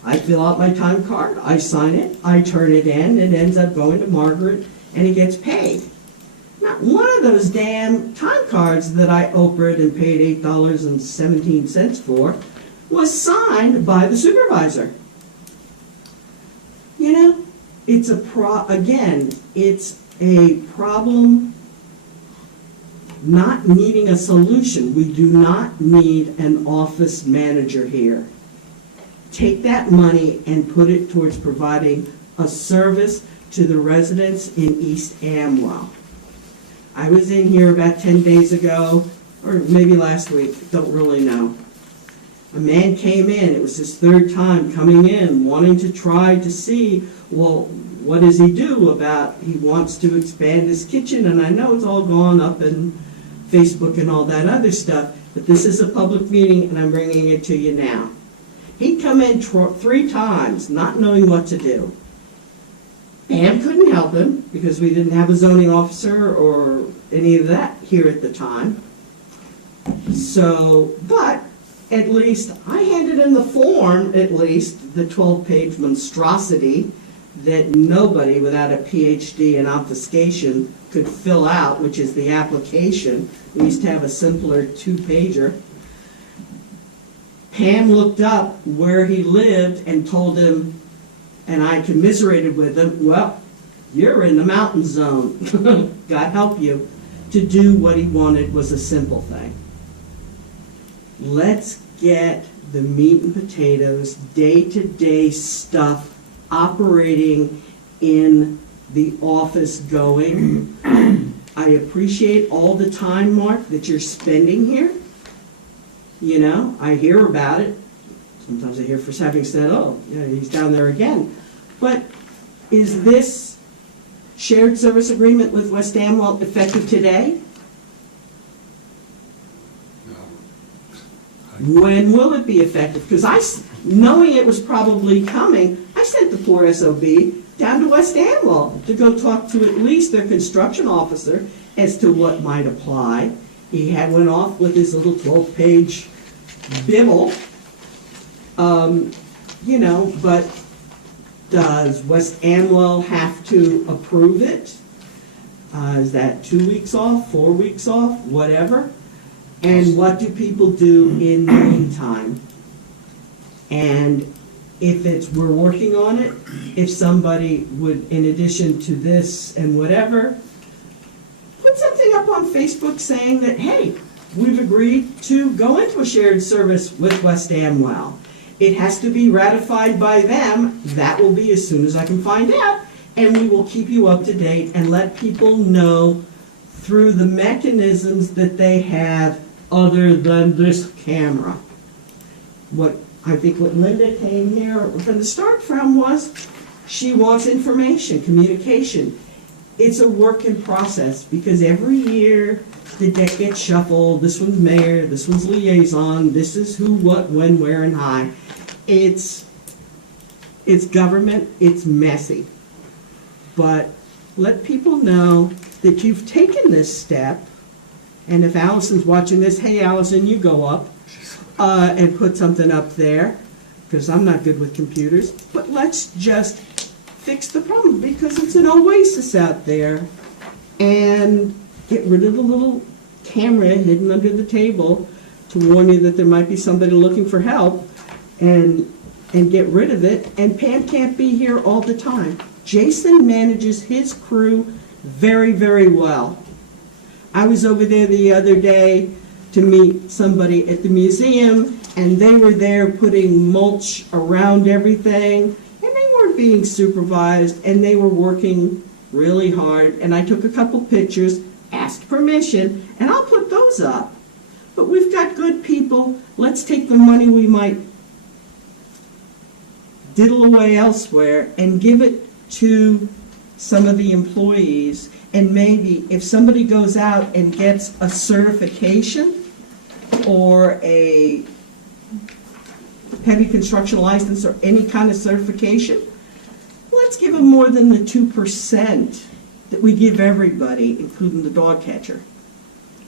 I fill out my time card, I sign it, I turn it in, it ends up going to Margaret, and it gets paid. Not one of those damn time cards that I Oprah'd and paid $8.17 for was signed by the supervisor. You know, it's it's a problem not needing a solution. We do not need an office manager here. Take that money and put it towards providing a service to the residents in East Amwell. I was in here about 10 days ago, or maybe last week, don't really know. A man came in, it was his third time coming in, wanting to try to see, well, what does he do about, he wants to expand his kitchen, and I know it's all gone up in Facebook and all that other stuff, but this is a public meeting and I'm bringing it to you now. He'd come in 3 times, not knowing what to do. Pam couldn't help him because we didn't have a zoning officer or any of that here at the time. So, but at least I handed in the form, at least, the 12-page monstrosity that nobody without a PhD in obfuscation could fill out, which is the application. We used to have a simpler 2-pager. Pam looked up where he lived and told him, and I commiserated with him, well, you're in the mountain zone. God help you. To do what he wanted was a simple thing. Let's get the meat and potatoes, day-to-day stuff operating in the office going. I appreciate all the time, Mark, that you're spending here. You know, I hear about it. Sometimes I hear for having said, oh, yeah, he's down there again. But is this shared service agreement with West Amwell effective today? When will it be effective? Because knowing it was probably coming, I sent the poor SOB down to West Amwell to go talk to at least their construction officer as to what might apply. He went off with his little 12-page bibble, you know, but does West Amwell have to approve it? Is that 2 weeks off, 4 weeks off, whatever? And what do people do in the meantime? And if we're working on it, if somebody would, in addition to this and whatever, put something up on Facebook saying that, hey, we've agreed to go into a shared service with West Amwell. It has to be ratified by them. That will be as soon as I can find out. And we will keep you up to date and let people know through the mechanisms that they have other than this camera. I think what Linda came here from the start from was she wants information, communication. It's a work in process because every year the deck gets shuffled. This one's mayor, this one's liaison, this is who, what, when, where, and how. It's government, it's messy. But let people know that you've taken this step. And if Allison's watching this, hey, Allison, you go up and put something up there, because I'm not good with computers. But let's just fix the problem, because it's an oasis out there. And get rid of the little camera hidden under the table to warn you that there might be somebody looking for help, and get rid of it. And Pam can't be here all the time. Jason manages his crew very, very well. I was over there the other day to meet somebody at the museum, and they were there putting mulch around everything, and they weren't being supervised, and they were working really hard. And I took a couple pictures, asked permission, and I'll put those up. But we've got good people. Let's take the money we might diddle away elsewhere and give it to some of the employees. And maybe if somebody goes out and gets a certification or a heavy construction license or any kind of certification, let's give them more than the 2% that we give everybody, including the dog catcher.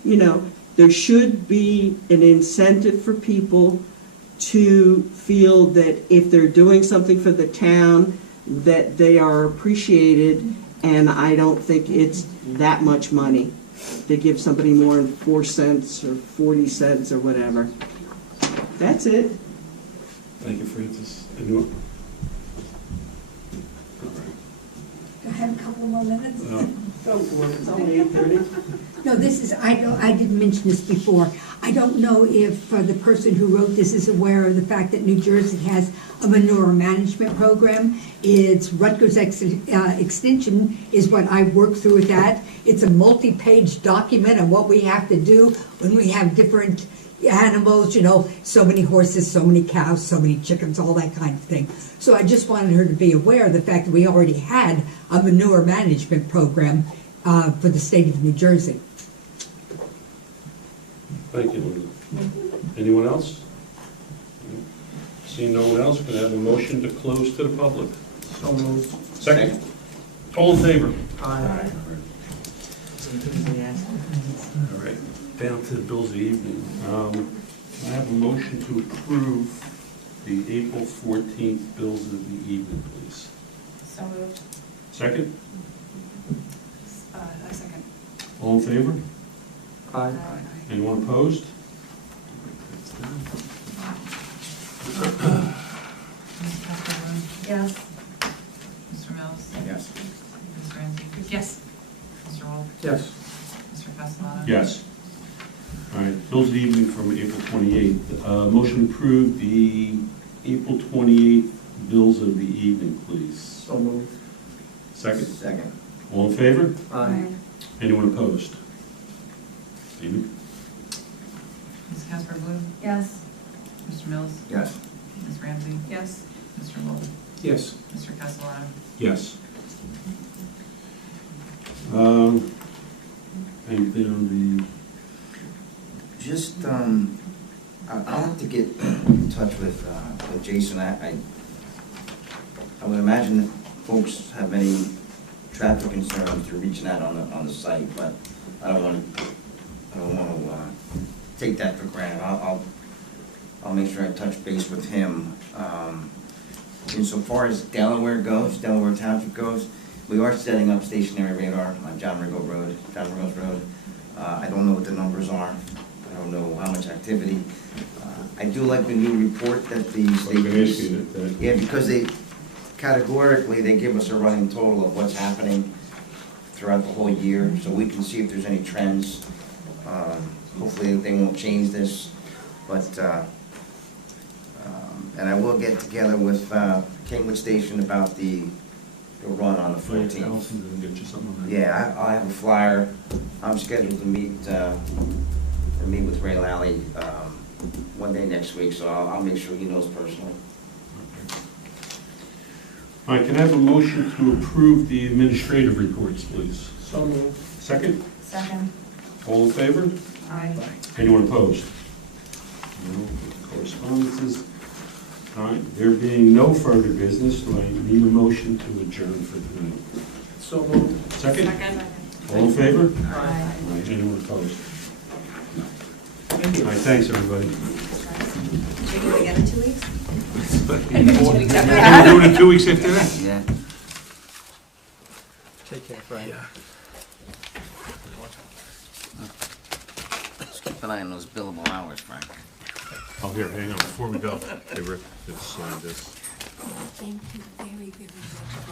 You know, there should be an incentive for people to feel that if they're doing something for the town, that they are appreciated. And I don't think it's that much money to give somebody more than 4 cents or 40 cents or whatever. That's it. Thank you, Francis. I have a couple more minutes. Go for it. It's only 8:30. No, this is, I didn't mention this before. I don't know if the person who wrote this is aware of the fact that New Jersey has a manure management program. It's Rutgers Extension is what I work through with that. It's a multi-page document on what we have to do when we have different animals, so many horses, so many cows, so many chickens, all that kind of thing. So I just wanted her to be aware of the fact that we already had a manure management program for the state of New Jersey. Thank you, Linda. Anyone else? Seeing no one else, can I have a motion to close to the public? So moved. Second. All in favor? Aye. All right, down to the bills of the evening. Can I have a motion to approve the April 14th bills of the evening, please? So moved. Second? A second. All in favor? Aye. Anyone opposed? Mrs. Casper Yes. Mr. Mills? Yes. Ms. Ramsey? Yes. Mr. Wolf? Yes. Mr. Castellano? Yes. All right, bills of the evening from April 28th. Motion to approve the April 28th bills of the evening, please. So moved. Second? Second. All in favor? Aye. Anyone opposed? Amy? Mrs. Casper Bloom? Yes. Mr. Mills? Yes. Ms. Ramsey? Yes. Mr. Wolf? Yes. Mr. Castellano? Yes. Anything on the, Just, I'll have to get in touch with Jason. I would imagine that folks have many traffic concerns through reaching out on the site, but I don't want to take that for granted. I'll make sure I touch base with him. Insofar as Delaware Township goes, we are setting up stationary radar on John Riggles Road. I don't know what the numbers are. I don't know how much activity. I do like the new report that the state gives. Yeah, because they categorically, they give us a running total of what's happening throughout the whole year, so we can see if there's any trends. Hopefully they won't change this, but, and I will get together with Kingwood Station about the run on the 14th. Allison's gonna get you something on that. Yeah, I have a flyer. I'm scheduled to meet with Ray Lally one day next week, so I'll make sure he knows personally. All right, can I have a motion to approve the administrative reports, please? So moved. Second? Second. All in favor? Aye. Anyone opposed? No correspondences. All right, there being no further business, do I need a motion to adjourn for tonight? So moved. Second? Second. All in favor? Aye. All right, anyone opposed? All right, thanks, everybody. Should we do it again in 2 weeks? We'll do it in 2 weeks after that. Yeah. Take care, Frank. Just keep an eye on those billable hours, Frank. Oh, here, hang on, before we go. Hey, Rick, just sign this. Thank you very, very much.